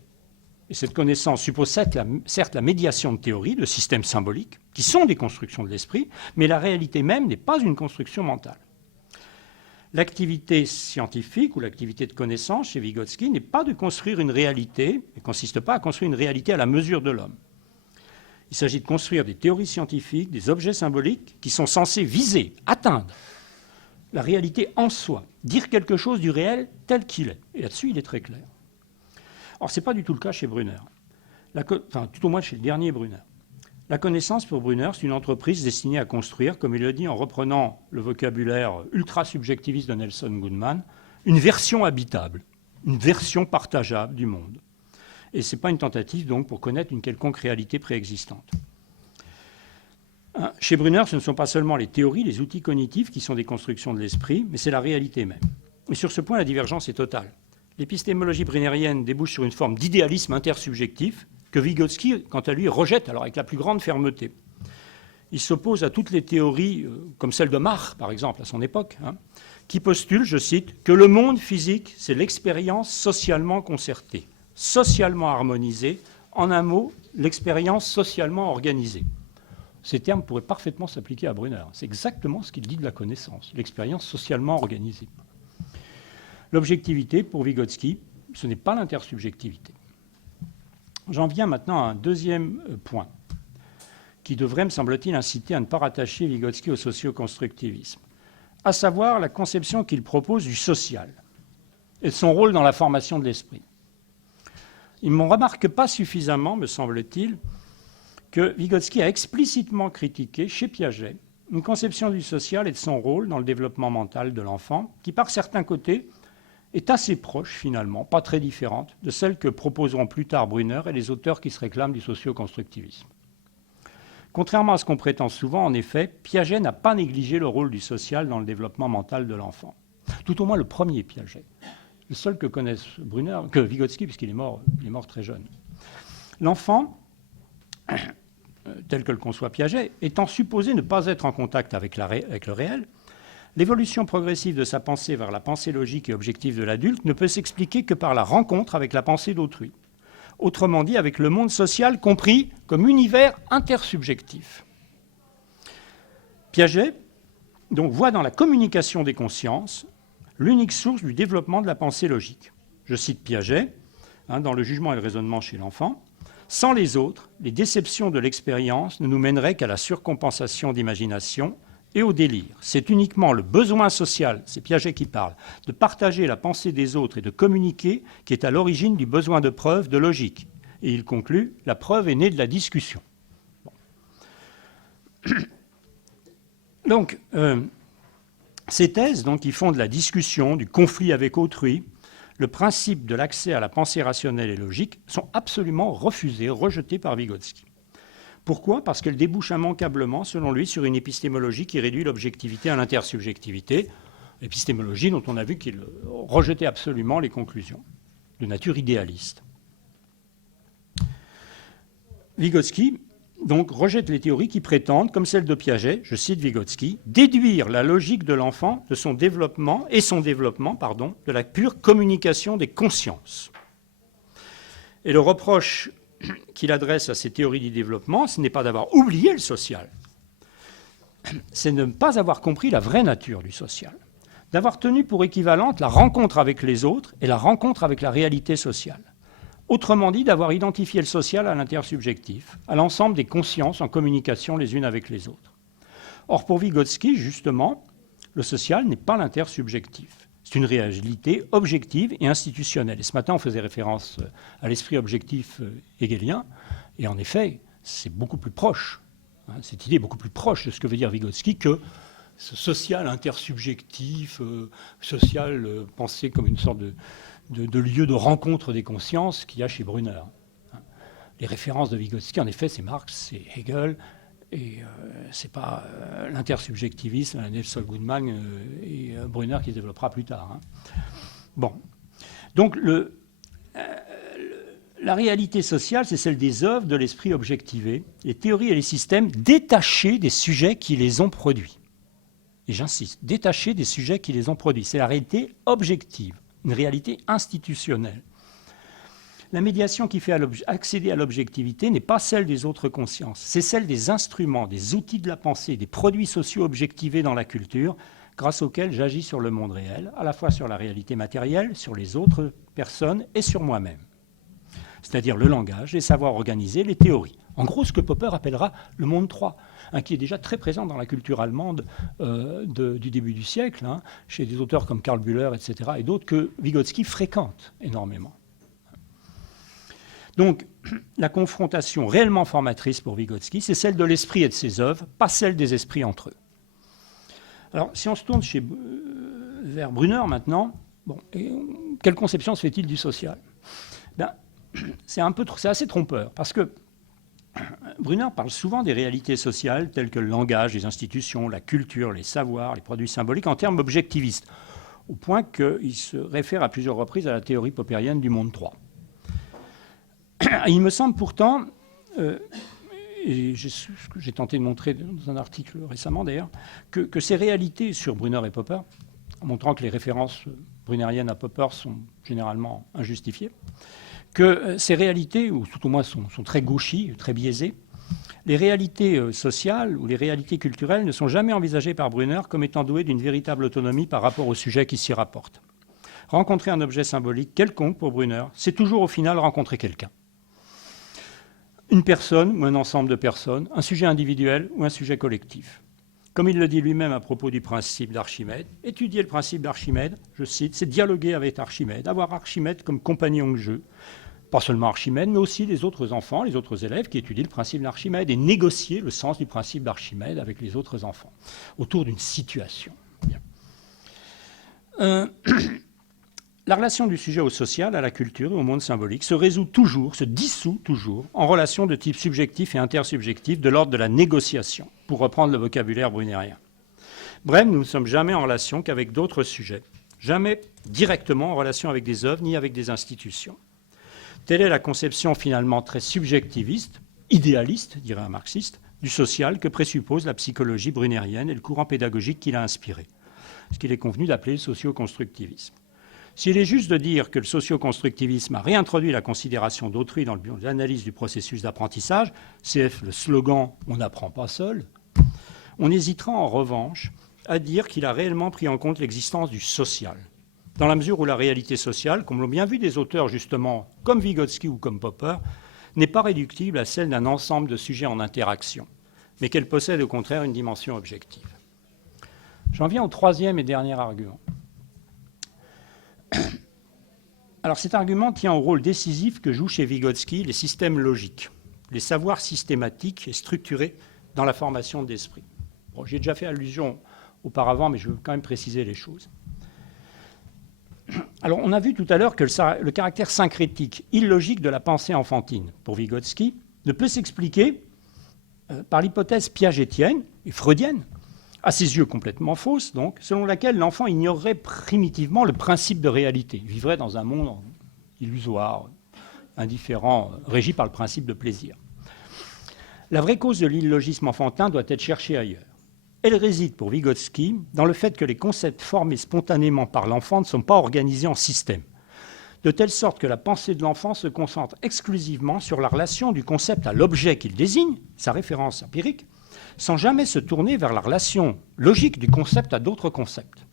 et cette connaissance suppose certes la médiation de théories, de systèmes symboliques, qui sont des constructions de l'esprit, mais la réalité même n'est pas une construction mentale. L'activité scientifique ou l'activité de connaissance chez Vygotsky n'est pas de construire une réalité, ne consiste pas à construire une réalité à la mesure de l'homme. Il s'agit de construire des théories scientifiques, des objets symboliques qui sont censés viser, atteindre la réalité en soi, dire quelque chose du réel tel qu'il est. Et là-dessus, il est très clair. Or, ce n'est pas du tout le cas chez Brunner, tout au moins chez le dernier Brunner. La connaissance, pour Brunner, c'est une entreprise destinée à construire, comme il le dit en reprenant le vocabulaire ultra-subjectiviste de Nelson Goodman, une version habitable, une version partageable du monde. Et ce n'est pas une tentative, donc, pour connaître une quelconque réalité préexistante. Chez Brunner, ce ne sont pas seulement les théories, les outils cognitifs qui sont des constructions de l'esprit, mais c'est la réalité même. Et sur ce point, la divergence est totale. L'épistémologie brunérienne débouche sur une forme d'idéalisme intersubjectif que Vygotsky, quant à lui, rejette alors avec la plus grande fermeté. Il s'oppose à toutes les théories, comme celle de Mach, par exemple, à son époque, qui postulent, je cite, que le monde physique, c'est l'expérience socialement concertée, socialement harmonisée, en un mot, l'expérience socialement organisée. Ces termes pourraient parfaitement s'appliquer à Brunner. C'est exactement ce qu'il dit de la connaissance, l'expérience socialement organisée. L'objectivité, pour Vygotsky, ce n'est pas l'intersubjectivité. J'en viens maintenant à un deuxième point qui devrait, me semble-t-il, inciter à ne pas rattacher Vygotsky au socio-constructivisme, à savoir la conception qu'il propose du social et de son rôle dans la formation de l'esprit. Il ne remarque pas suffisamment, me semble-t-il, que Vygotsky a explicitement critiqué chez Piaget une conception du social et de son rôle dans le développement mental de l'enfant qui, par certains côtés, est assez proche, finalement, pas très différente, de celle que proposeront plus tard Brunner et les auteurs qui se réclament du socio-constructivisme. Contrairement à ce qu'on prétend souvent, en effet, Piaget n'a pas négligé le rôle du social dans le développement mental de l'enfant. Tout au moins le premier Piaget. Le seul que connaisse que Vygotsky, puisqu'il est mort très jeune. L'enfant, tel que le conçoit Piaget, étant supposé ne pas être en contact avec le réel, l'évolution progressive de sa pensée vers la pensée logique et objective de l'adulte ne peut s'expliquer que par la rencontre avec la pensée d'autrui. Autrement dit, avec le monde social compris comme univers intersubjectif. Piaget donc, voit dans la communication des consciences l'unique source du développement de la pensée logique. Je cite Piaget, dans Le jugement et le raisonnement chez l'enfant. « Sans les autres, les déceptions de l'expérience ne nous mèneraient qu'à la surcompensation d'imagination et au délire. C'est uniquement le besoin social, c'est Piaget qui parle, de partager la pensée des autres et de communiquer qui est à l'origine du besoin de preuve, de logique. » Et il conclut, « La preuve est née de la discussion. » Donc, ces thèses qui font de la discussion, du conflit avec autrui, le principe de l'accès à la pensée rationnelle et logique, sont absolument refusées, rejetées par Vygotsky. Pourquoi ? Parce qu'elle débouche immanquablement, selon lui, sur une épistémologie qui réduit l'objectivité à l'intersubjectivité, épistémologie dont on a vu qu'il rejetait absolument les conclusions, de nature idéaliste. Vygotsky, donc, rejette les théories qui prétendent, comme celle de Piaget, je cite Vygotsky, déduire la logique de l'enfant de son développement de la pure communication des consciences. Et le reproche qu'il adresse à ces théories du développement, ce n'est pas d'avoir oublié le social, c'est de ne pas avoir compris la vraie nature du social, d'avoir tenu pour équivalente la rencontre avec les autres et la rencontre avec la réalité sociale. Autrement dit, d'avoir identifié le social à l'intersubjectif, à l'ensemble des consciences en communication les unes avec les autres. Or, pour Vygotsky, justement, le social n'est pas l'intersubjectif. C'est une réalité objective et institutionnelle. Et ce matin, on faisait référence à l'esprit objectif hegelien, et en effet, c'est beaucoup plus proche. Cette idée est beaucoup plus proche de ce que veut dire Vygotsky que ce social intersubjectif, social pensé comme une sorte de lieu de rencontre des consciences qu'il y a chez Brunner. Les références de Vygotsky, en effet, c'est Marx, c'est Hegel, et c'est pas l'intersubjectivisme, Nelson Goodman et Brunner qui se développera plus tard. Bon. Donc, la réalité sociale, c'est celle des œuvres de l'esprit objectivé, les théories et les systèmes détachés des sujets qui les ont produits. Et j'insiste, détachés des sujets qui les ont produits. C'est la réalité objective, une réalité institutionnelle. La médiation qui fait accéder à l'objectivité n'est pas celle des autres consciences, c'est celle des instruments, des outils de la pensée, des produits sociaux objectivés dans la culture, grâce auxquels j'agis sur le monde réel, à la fois sur la réalité matérielle, sur les autres personnes et sur moi-même. C'est-à-dire le langage, les savoirs organisés, les théories. En gros, ce que Popper appellera le monde 3, qui est déjà très présent dans la culture allemande du début du siècle, chez des auteurs comme Karl Bühler, etc., et d'autres que Vygotsky fréquente énormément. Donc, la confrontation réellement formatrice pour Vygotsky, c'est celle de l'esprit et de ses œuvres, pas celle des esprits entre eux. Alors, si on se tourne vers Brunner maintenant, quelle conception se fait-il du social ? C'est assez trompeur, parce que Brunner parle souvent des réalités sociales telles que le langage, les institutions, la culture, les savoirs, les produits symboliques en termes objectivistes, au point qu'il se réfère à plusieurs reprises à la théorie poppérienne du monde 3. Il me semble pourtant, et ce que j'ai tenté de montrer dans un article récemment d'ailleurs, que ces réalités sur Brunner et Popper, en montrant que les références bruneriennes à Popper sont généralement injustifiées, que ces réalités, ou tout au moins sont très gauchy, très biaisées, les réalités sociales ou les réalités culturelles ne sont jamais envisagées par Brunner comme étant douées d'une véritable autonomie par rapport au sujet qui s'y rapporte. Rencontrer un objet symbolique quelconque pour Brunner, c'est toujours au final rencontrer quelqu'un. Une personne ou un ensemble de personnes, un sujet individuel ou un sujet collectif. Comme il le dit lui-même à propos du principe d'Archimède, étudier le principe d'Archimède, je cite, c'est dialoguer avec Archimède, avoir Archimède comme compagnon de jeu. Pas seulement Archimède, mais aussi les autres enfants, les autres élèves qui étudient le principe d'Archimède et négocier le sens du principe d'Archimède avec les autres enfants, autour d'une situation. La relation du sujet au social, à la culture et au monde symbolique se dissout toujours en relations de type subjectif et intersubjectif de l'ordre de la négociation, pour reprendre le vocabulaire brunérien. Bref, nous ne sommes jamais en relation qu'avec d'autres sujets, jamais directement en relation avec des œuvres ni avec des institutions. Telle est la conception finalement très subjectiviste, idéaliste, dirait un marxiste, du social que présuppose la psychologie brunérienne et le courant pédagogique qui l'a inspiré, ce qu'il est convenu d'appeler le socio-constructivisme. S'il est juste de dire que le socio-constructivisme a réintroduit la considération d'autrui dans l'analyse du processus d'apprentissage, CF le slogan « on n'apprend pas seul », on hésitera en revanche à dire qu'il a réellement pris en compte l'existence du social, dans la mesure où la réalité sociale, comme l'ont bien vu des auteurs justement comme Vygotsky ou comme Popper, n'est pas réductible à celle d'un ensemble de sujets en interaction, mais qu'elle possède au contraire une dimension objective. J'en viens au troisième et dernier argument. Alors cet argument tient au rôle décisif que jouent chez Vygotsky les systèmes logiques, les savoirs systématiques et structurés dans la formation de l'esprit. Bon, j'y ai déjà fait allusion auparavant, mais je veux quand même préciser les choses. Alors on a vu tout à l'heure que le caractère syncrétique, illogique de la pensée enfantine, pour Vygotsky, ne peut s'expliquer par l'hypothèse piagétienne et freudienne, à ses yeux complètement fausse, donc, selon laquelle l'enfant ignorerait primitivement le principe de réalité, vivrait dans un monde illusoire, indifférent, régi par le principe de plaisir. La vraie cause de l'illogisme enfantin doit être cherchée ailleurs. Elle réside pour Vygotsky dans le fait que les concepts formés spontanément par l'enfant ne sont pas organisés en système, de telle sorte que la pensée de l'enfant se concentre exclusivement sur la relation du concept à l'objet qu'il désigne, sa référence empirique, sans jamais se tourner vers la relation logique du concept à d'autres concepts.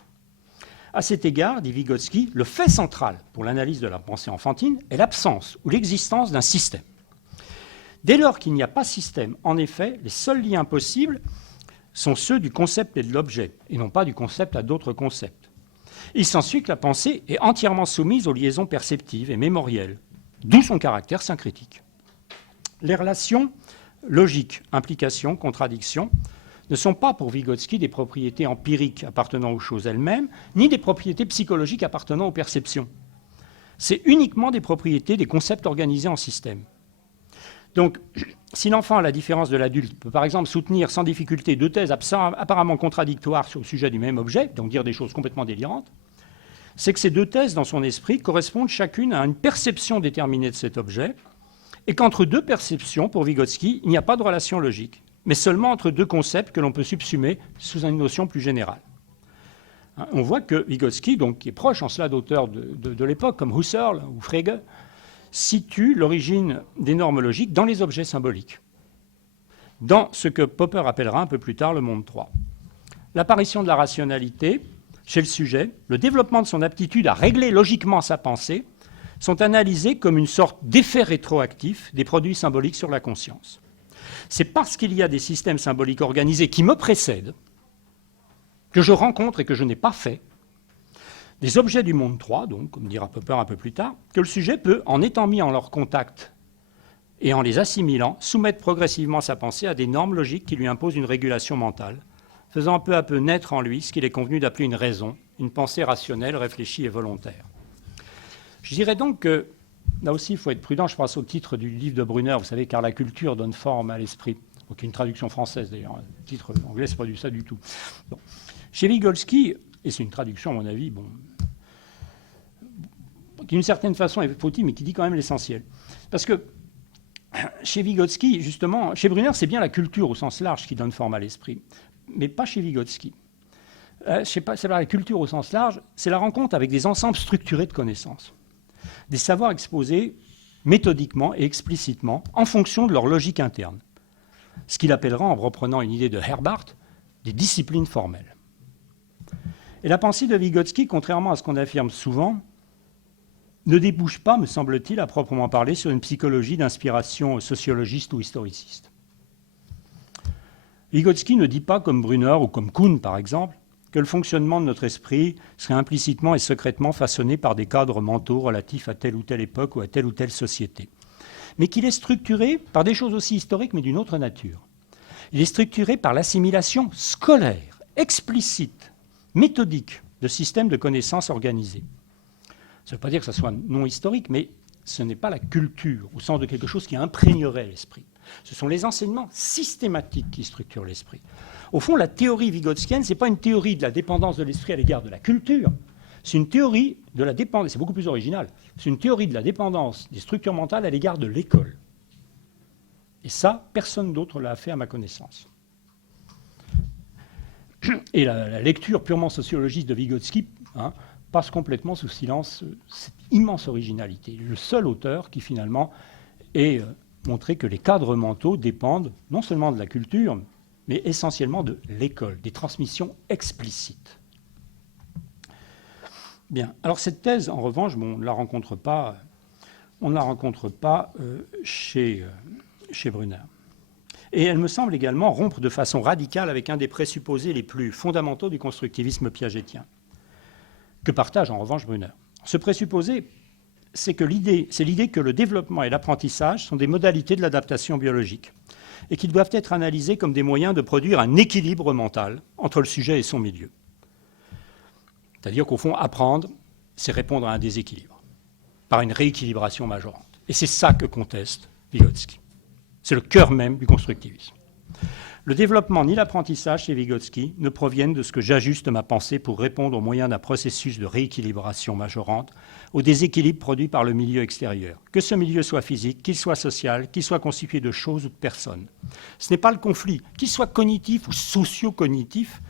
À cet égard, dit Vygotsky, le fait central pour l'analyse de la pensée enfantine est l'absence ou l'existence d'un système. Dès lors qu'il n'y a pas système, en effet, les seuls liens possibles sont ceux du concept et de l'objet, et non pas du concept à d'autres concepts. Il s'ensuit que la pensée est entièrement soumise aux liaisons perceptives et mémorielles, d'où son caractère syncrétique. Les relations logiques, implications, contradictions, ne sont pas pour Vygotsky des propriétés empiriques appartenant aux choses elles-mêmes, ni des propriétés psychologiques appartenant aux perceptions. C'est uniquement des propriétés des concepts organisés en système. Donc, si l'enfant, à la différence de l'adulte, peut par exemple soutenir sans difficulté deux thèses apparemment contradictoires sur le sujet du même objet, donc dire des choses complètement délirantes, c'est que ces deux thèses, dans son esprit, correspondent chacune à une perception déterminée de cet objet, et qu'entre deux perceptions, pour Vygotsky, il n'y a pas de relation logique, mais seulement entre deux concepts que l'on peut subsumer sous une notion plus générale. On voit que Vygotsky, donc, qui est proche en cela d'auteurs de l'époque, comme Husserl ou Frege, situe l'origine des normes logiques dans les objets symboliques, dans ce que Popper appellera un peu plus tard le monde 3. L'apparition de la rationalité chez le sujet, le développement de son aptitude à régler logiquement sa pensée, sont analysés comme une sorte d'effet rétroactif des produits symboliques sur la conscience. C'est parce qu'il y a des systèmes symboliques organisés qui me précèdent, que je rencontre et que je n'ai pas fait, des objets du monde 3, donc, comme dira Popper un peu plus tard, que le sujet peut, en étant mis en leur contact et en les assimilant, soumettre progressivement sa pensée à des normes logiques qui lui imposent une régulation mentale, faisant peu à peu naître en lui ce qu'il est convenu d'appeler une raison, une pensée rationnelle, réfléchie et volontaire. Je dirais donc que, là aussi, il faut être prudent, je pense au titre du livre de Brunner, vous savez, car la culture donne forme à l'esprit. Aucune traduction française d'ailleurs, le titre anglais, c'est pas du ça du tout. Bon. Chez Vygotsky, et c'est une traduction à mon avis, bon, qui d'une certaine façon est fautive, mais qui dit quand même l'essentiel. Parce que chez Vygotsky, justement, chez Brunner, c'est bien la culture au sens large qui donne forme à l'esprit, mais pas chez Vygotsky. C'est la culture au sens large, c'est la rencontre avec des ensembles structurés de connaissances, des savoirs exposés méthodiquement et explicitement en fonction de leur logique interne. Ce qu'il appellera, en reprenant une idée de Herbart, des disciplines formelles. Et la pensée de Vygotsky, contrairement à ce qu'on affirme souvent, ne débouche pas, me semble-t-il, à proprement parler, sur une psychologie d'inspiration sociologiste ou historiciste. Vygotsky ne dit pas, comme Brunner ou comme Kuhn, par exemple, que le fonctionnement de notre esprit serait implicitement et secrètement façonné par des cadres mentaux relatifs à telle ou telle époque ou à telle société, mais qu'il est structuré par des choses aussi historiques, mais d'une autre nature. Il est structuré par l'assimilation scolaire, explicite, méthodique de systèmes de connaissances organisés. Ça ne veut pas dire que ça soit non historique, mais ce n'est pas la culture, au sens de quelque chose qui imprégnerait l'esprit. Ce sont les enseignements systématiques qui structurent l'esprit. Au fond, la théorie vygotskienne, ce n'est pas une théorie de la dépendance de l'esprit à l'égard de la culture, c'est une théorie de la dépendance, c'est beaucoup plus original, c'est une théorie de la dépendance des structures mentales à l'égard de l'école. Et ça, personne d'autre l'a fait à ma connaissance. Et la lecture purement sociologiste de Vygotsky passe complètement sous silence cette immense originalité. Le seul auteur qui finalement ait montré que les cadres mentaux dépendent non seulement de la culture, mais essentiellement de l'école, des transmissions explicites. Bien. Alors cette thèse, en revanche, on ne la rencontre pas, chez Brunner. Et elle me semble également rompre de façon radicale avec un des présupposés les plus fondamentaux du constructivisme piagétien, que partage en revanche Brunner. Ce présupposé, c'est l'idée que le développement et l'apprentissage sont des modalités de l'adaptation biologique et qu'ils doivent être analysés comme des moyens de produire un équilibre mental entre le sujet et son milieu. C'est-à-dire qu'au fond, apprendre, c'est répondre à un déséquilibre par une rééquilibration majorante. Et c'est ça que conteste Vygotsky. C'est le cœur même du constructivisme. Le développement ni l'apprentissage chez Vygotsky ne proviennent de ce que j'ajuste ma pensée pour répondre au moyen d'un processus de rééquilibration majorante au déséquilibre produit par le milieu extérieur. Que ce milieu soit physique, qu'il soit social, qu'il soit constitué de choses ou de personnes. Ce n'est pas le conflit, qu'il soit cognitif ou socio-cognitif,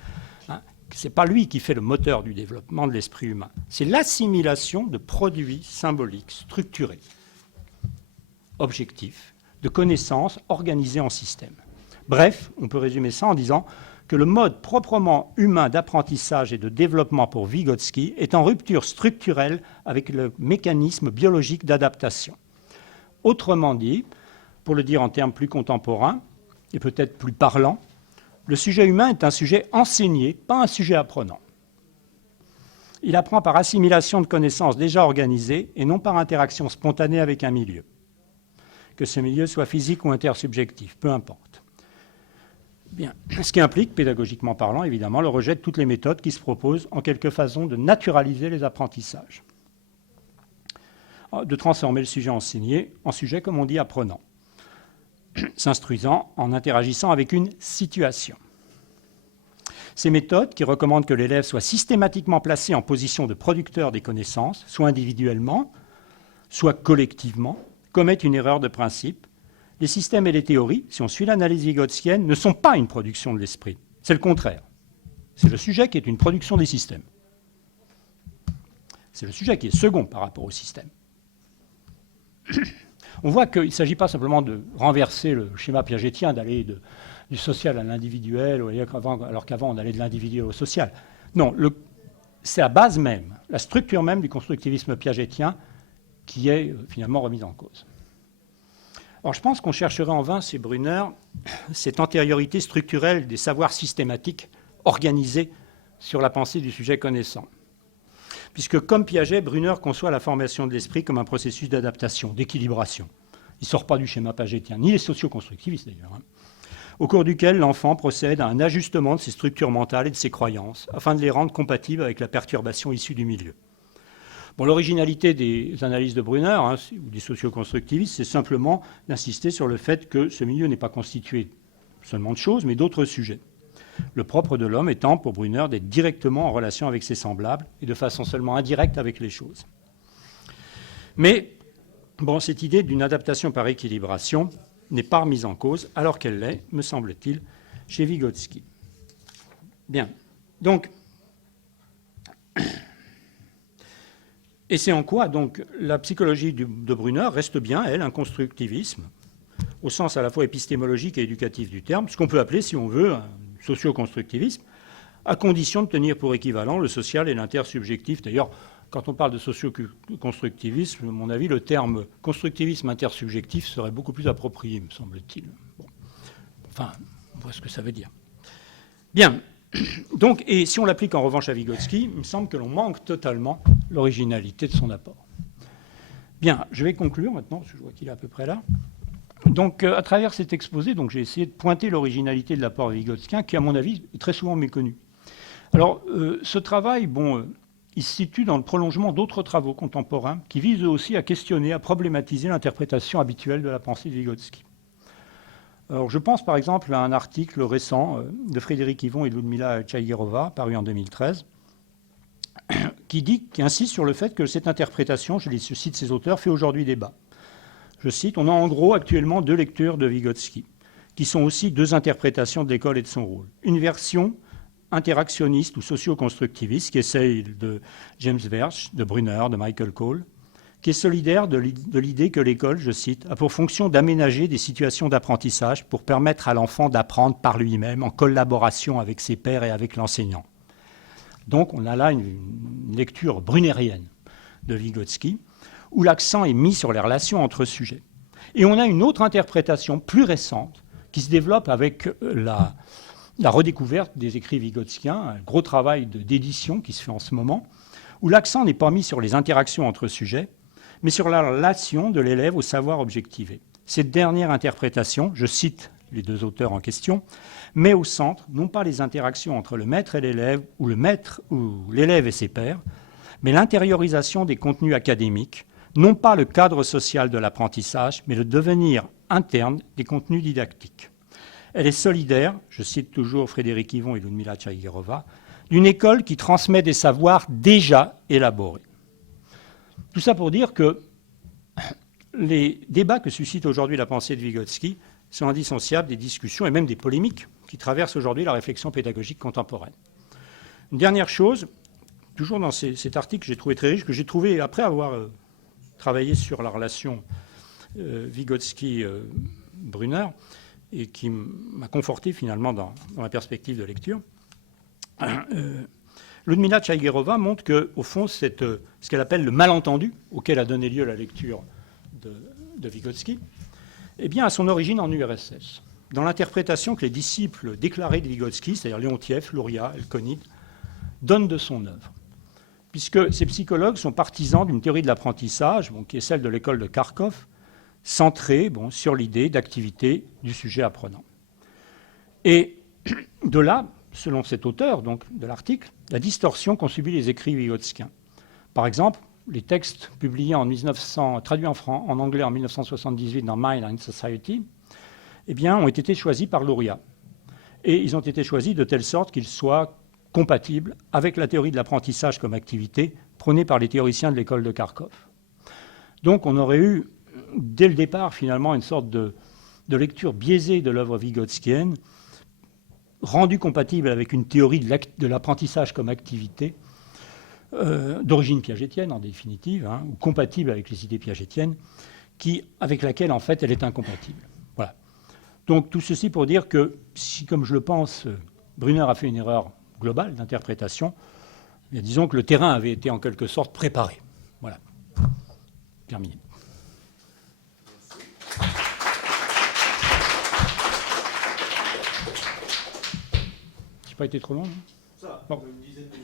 ce n'est pas lui qui fait le moteur du développement de l'esprit humain. C'est l'assimilation de produits symboliques, structurés, objectifs, de connaissances organisées en systèmes. Bref, on peut résumer ça en disant que le mode proprement humain d'apprentissage et de développement pour Vygotsky est en rupture structurelle avec le mécanisme biologique d'adaptation. Autrement dit, pour le dire en termes plus contemporains et peut-être plus parlants, le sujet humain est un sujet enseigné, pas un sujet apprenant. Il apprend par assimilation de connaissances déjà organisées et non par interaction spontanée avec un milieu. Que ce milieu soit physique ou intersubjectif, peu importe. Bien. Ce qui implique, pédagogiquement parlant, évidemment, le rejet de toutes les méthodes qui se proposent en quelque façon de naturaliser les apprentissages, de transformer le sujet enseigné en sujet, comme on dit, apprenant, s'instruisant en interagissant avec une situation. Ces méthodes, qui recommandent que l'élève soit systématiquement placé en position de producteur des connaissances, soit individuellement, soit collectivement, commettent une erreur de principe. Les systèmes et les théories, si on suit l'analyse vygotskienne, ne sont pas une production de l'esprit. C'est le contraire. C'est le sujet qui est une production des systèmes. C'est le sujet qui est second par rapport au système. On voit qu'il ne s'agit pas simplement de renverser le schéma piagétien, d'aller du social à l'individuel, alors qu'avant on allait de l'individuel au social. Non, c'est la base même, la structure même du constructivisme piagétien qui est finalement remise en cause. Alors je pense qu'on chercherait en vain chez Brunner cette antériorité structurelle des savoirs systématiques organisés sur la pensée du sujet connaissant. Puisque, comme Piaget, Brunner conçoit la formation de l'esprit comme un processus d'adaptation, d'équilibration. Il ne sort pas du schéma piagétien, ni les socioconstructivistes d'ailleurs, au cours duquel l'enfant procède à un ajustement de ses structures mentales et de ses croyances, afin de les rendre compatibles avec la perturbation issue du milieu. Bon, l'originalité des analyses de Brunner, ou des socioconstructivistes, c'est simplement d'insister sur le fait que ce milieu n'est pas constitué seulement de choses, mais d'autres sujets. Le propre de l'homme étant, pour Brunner, d'être directement en relation avec ses semblables et de façon seulement indirecte avec les choses. Mais bon, cette idée d'une adaptation par équilibration n'est pas remise en cause, alors qu'elle l'est, me semble-t-il, chez Vygotsky. Bien. Donc, et c'est en quoi, donc, la psychologie de Brunner reste bien, elle, un constructivisme, au sens à la fois épistémologique et éducatif du terme, ce qu'on peut appeler, si on veut, un socio-constructivisme, à condition de tenir pour équivalent le social et l'intersubjectif. D'ailleurs, quand on parle de socio-constructivisme, à mon avis, le terme constructivisme intersubjectif serait beaucoup plus approprié, me semble-t-il. Bon. Enfin, on voit ce que ça veut dire. Bien. Donc, et si on l'applique en revanche à Vygotsky, il me semble que l'on manque totalement l'originalité de son apport. Bien, je vais conclure maintenant, parce que je vois qu'il est à peu près là. Donc, à travers cet exposé, j'ai essayé de pointer l'originalité de l'apport vygotskien, qui, à mon avis, est très souvent méconnu. Alors, ce travail, il se situe dans le prolongement d'autres travaux contemporains qui visent eux aussi à questionner, à problématiser l'interprétation habituelle de la pensée de Vygotsky. Alors, je pense par exemple à un article récent de Frédéric Yvon et Ludmila Chaïguerova, paru en 2013, qui insiste sur le fait que cette interprétation, je cite ces auteurs, fait aujourd'hui débat. Je cite, on a en gros actuellement deux lectures de Vygotsky, qui sont aussi deux interprétations de l'école et de son rôle. Une version interactionniste ou socio-constructiviste, qui essaye de James Verge, de Brunner, de Michael Cole, qui est solidaire de l'idée que l'école, je cite, a pour fonction d'aménager des situations d'apprentissage pour permettre à l'enfant d'apprendre par lui-même en collaboration avec ses pairs et avec l'enseignant. Donc on a là une lecture brunérienne de Vygotsky, où l'accent est mis sur les relations entre sujets. Et on a une autre interprétation plus récente qui se développe avec la redécouverte des écrits vygotskiens, un gros travail d'édition qui se fait en ce moment, où l'accent n'est pas mis sur les interactions entre sujets, mais sur la relation de l'élève au savoir objectivé. Cette dernière interprétation, je cite les deux auteurs en question, met au centre non pas les interactions entre le maître et l'élève, ou le maître ou l'élève et ses pairs, mais l'intériorisation des contenus académiques, non pas le cadre social de l'apprentissage, mais le devenir interne des contenus didactiques. Elle est solidaire, je cite toujours Frédéric Yvon et Ludmila Tchaïguerova, d'une école qui transmet des savoirs déjà élaborés. Tout ça pour dire que les débats que suscite aujourd'hui la pensée de Vygotsky sont indissociables des discussions et même des polémiques qui traversent aujourd'hui la réflexion pédagogique contemporaine. Une dernière chose, toujours dans cet article que j'ai trouvé très riche, que j'ai trouvé après avoir travaillé sur la relation Vygotsky-Brunner, et qui m'a conforté finalement dans la perspective de lecture. Ludmila Tchaïguerova montre qu'au fond, ce qu'elle appelle le malentendu, auquel a donné lieu la lecture de Vygotsky, eh bien, a son origine en URSS. Dans l'interprétation que les disciples déclarés de Vygotsky, c'est-à-dire Leontiev, Luria, Elkonid, donnent de son œuvre. Puisque ces psychologues sont partisans d'une théorie de l'apprentissage, qui est celle de l'école de Kharkov, centrée sur l'idée d'activité du sujet apprenant. Et de là, selon cet auteur donc, de l'article, la distorsion qu'ont subi les écrits vygotskiens. Par exemple, les textes publiés traduits en anglais en 1978 dans Mind and Society, eh bien, ont été choisis par Luria. Et ils ont été choisis de telle sorte qu'ils soient compatibles avec la théorie de l'apprentissage comme activité prônée par les théoriciens de l'école de Kharkov. Donc on aurait eu, dès le départ, finalement, une sorte de lecture biaisée de l'œuvre vygotskienne, rendue compatible avec une théorie de l'apprentissage comme activité, d'origine piagétienne en définitive, ou compatible avec les idées piagétiennes, avec laquelle en fait elle est incompatible. Voilà. Donc tout ceci pour dire que si, comme je le pense, Brunner a fait une erreur globale d'interprétation, disons que le terrain avait été en quelque sorte préparé. Voilà. Terminé. J'ai pas été trop long, non ? Ça, bon. Une dizaine de minutes.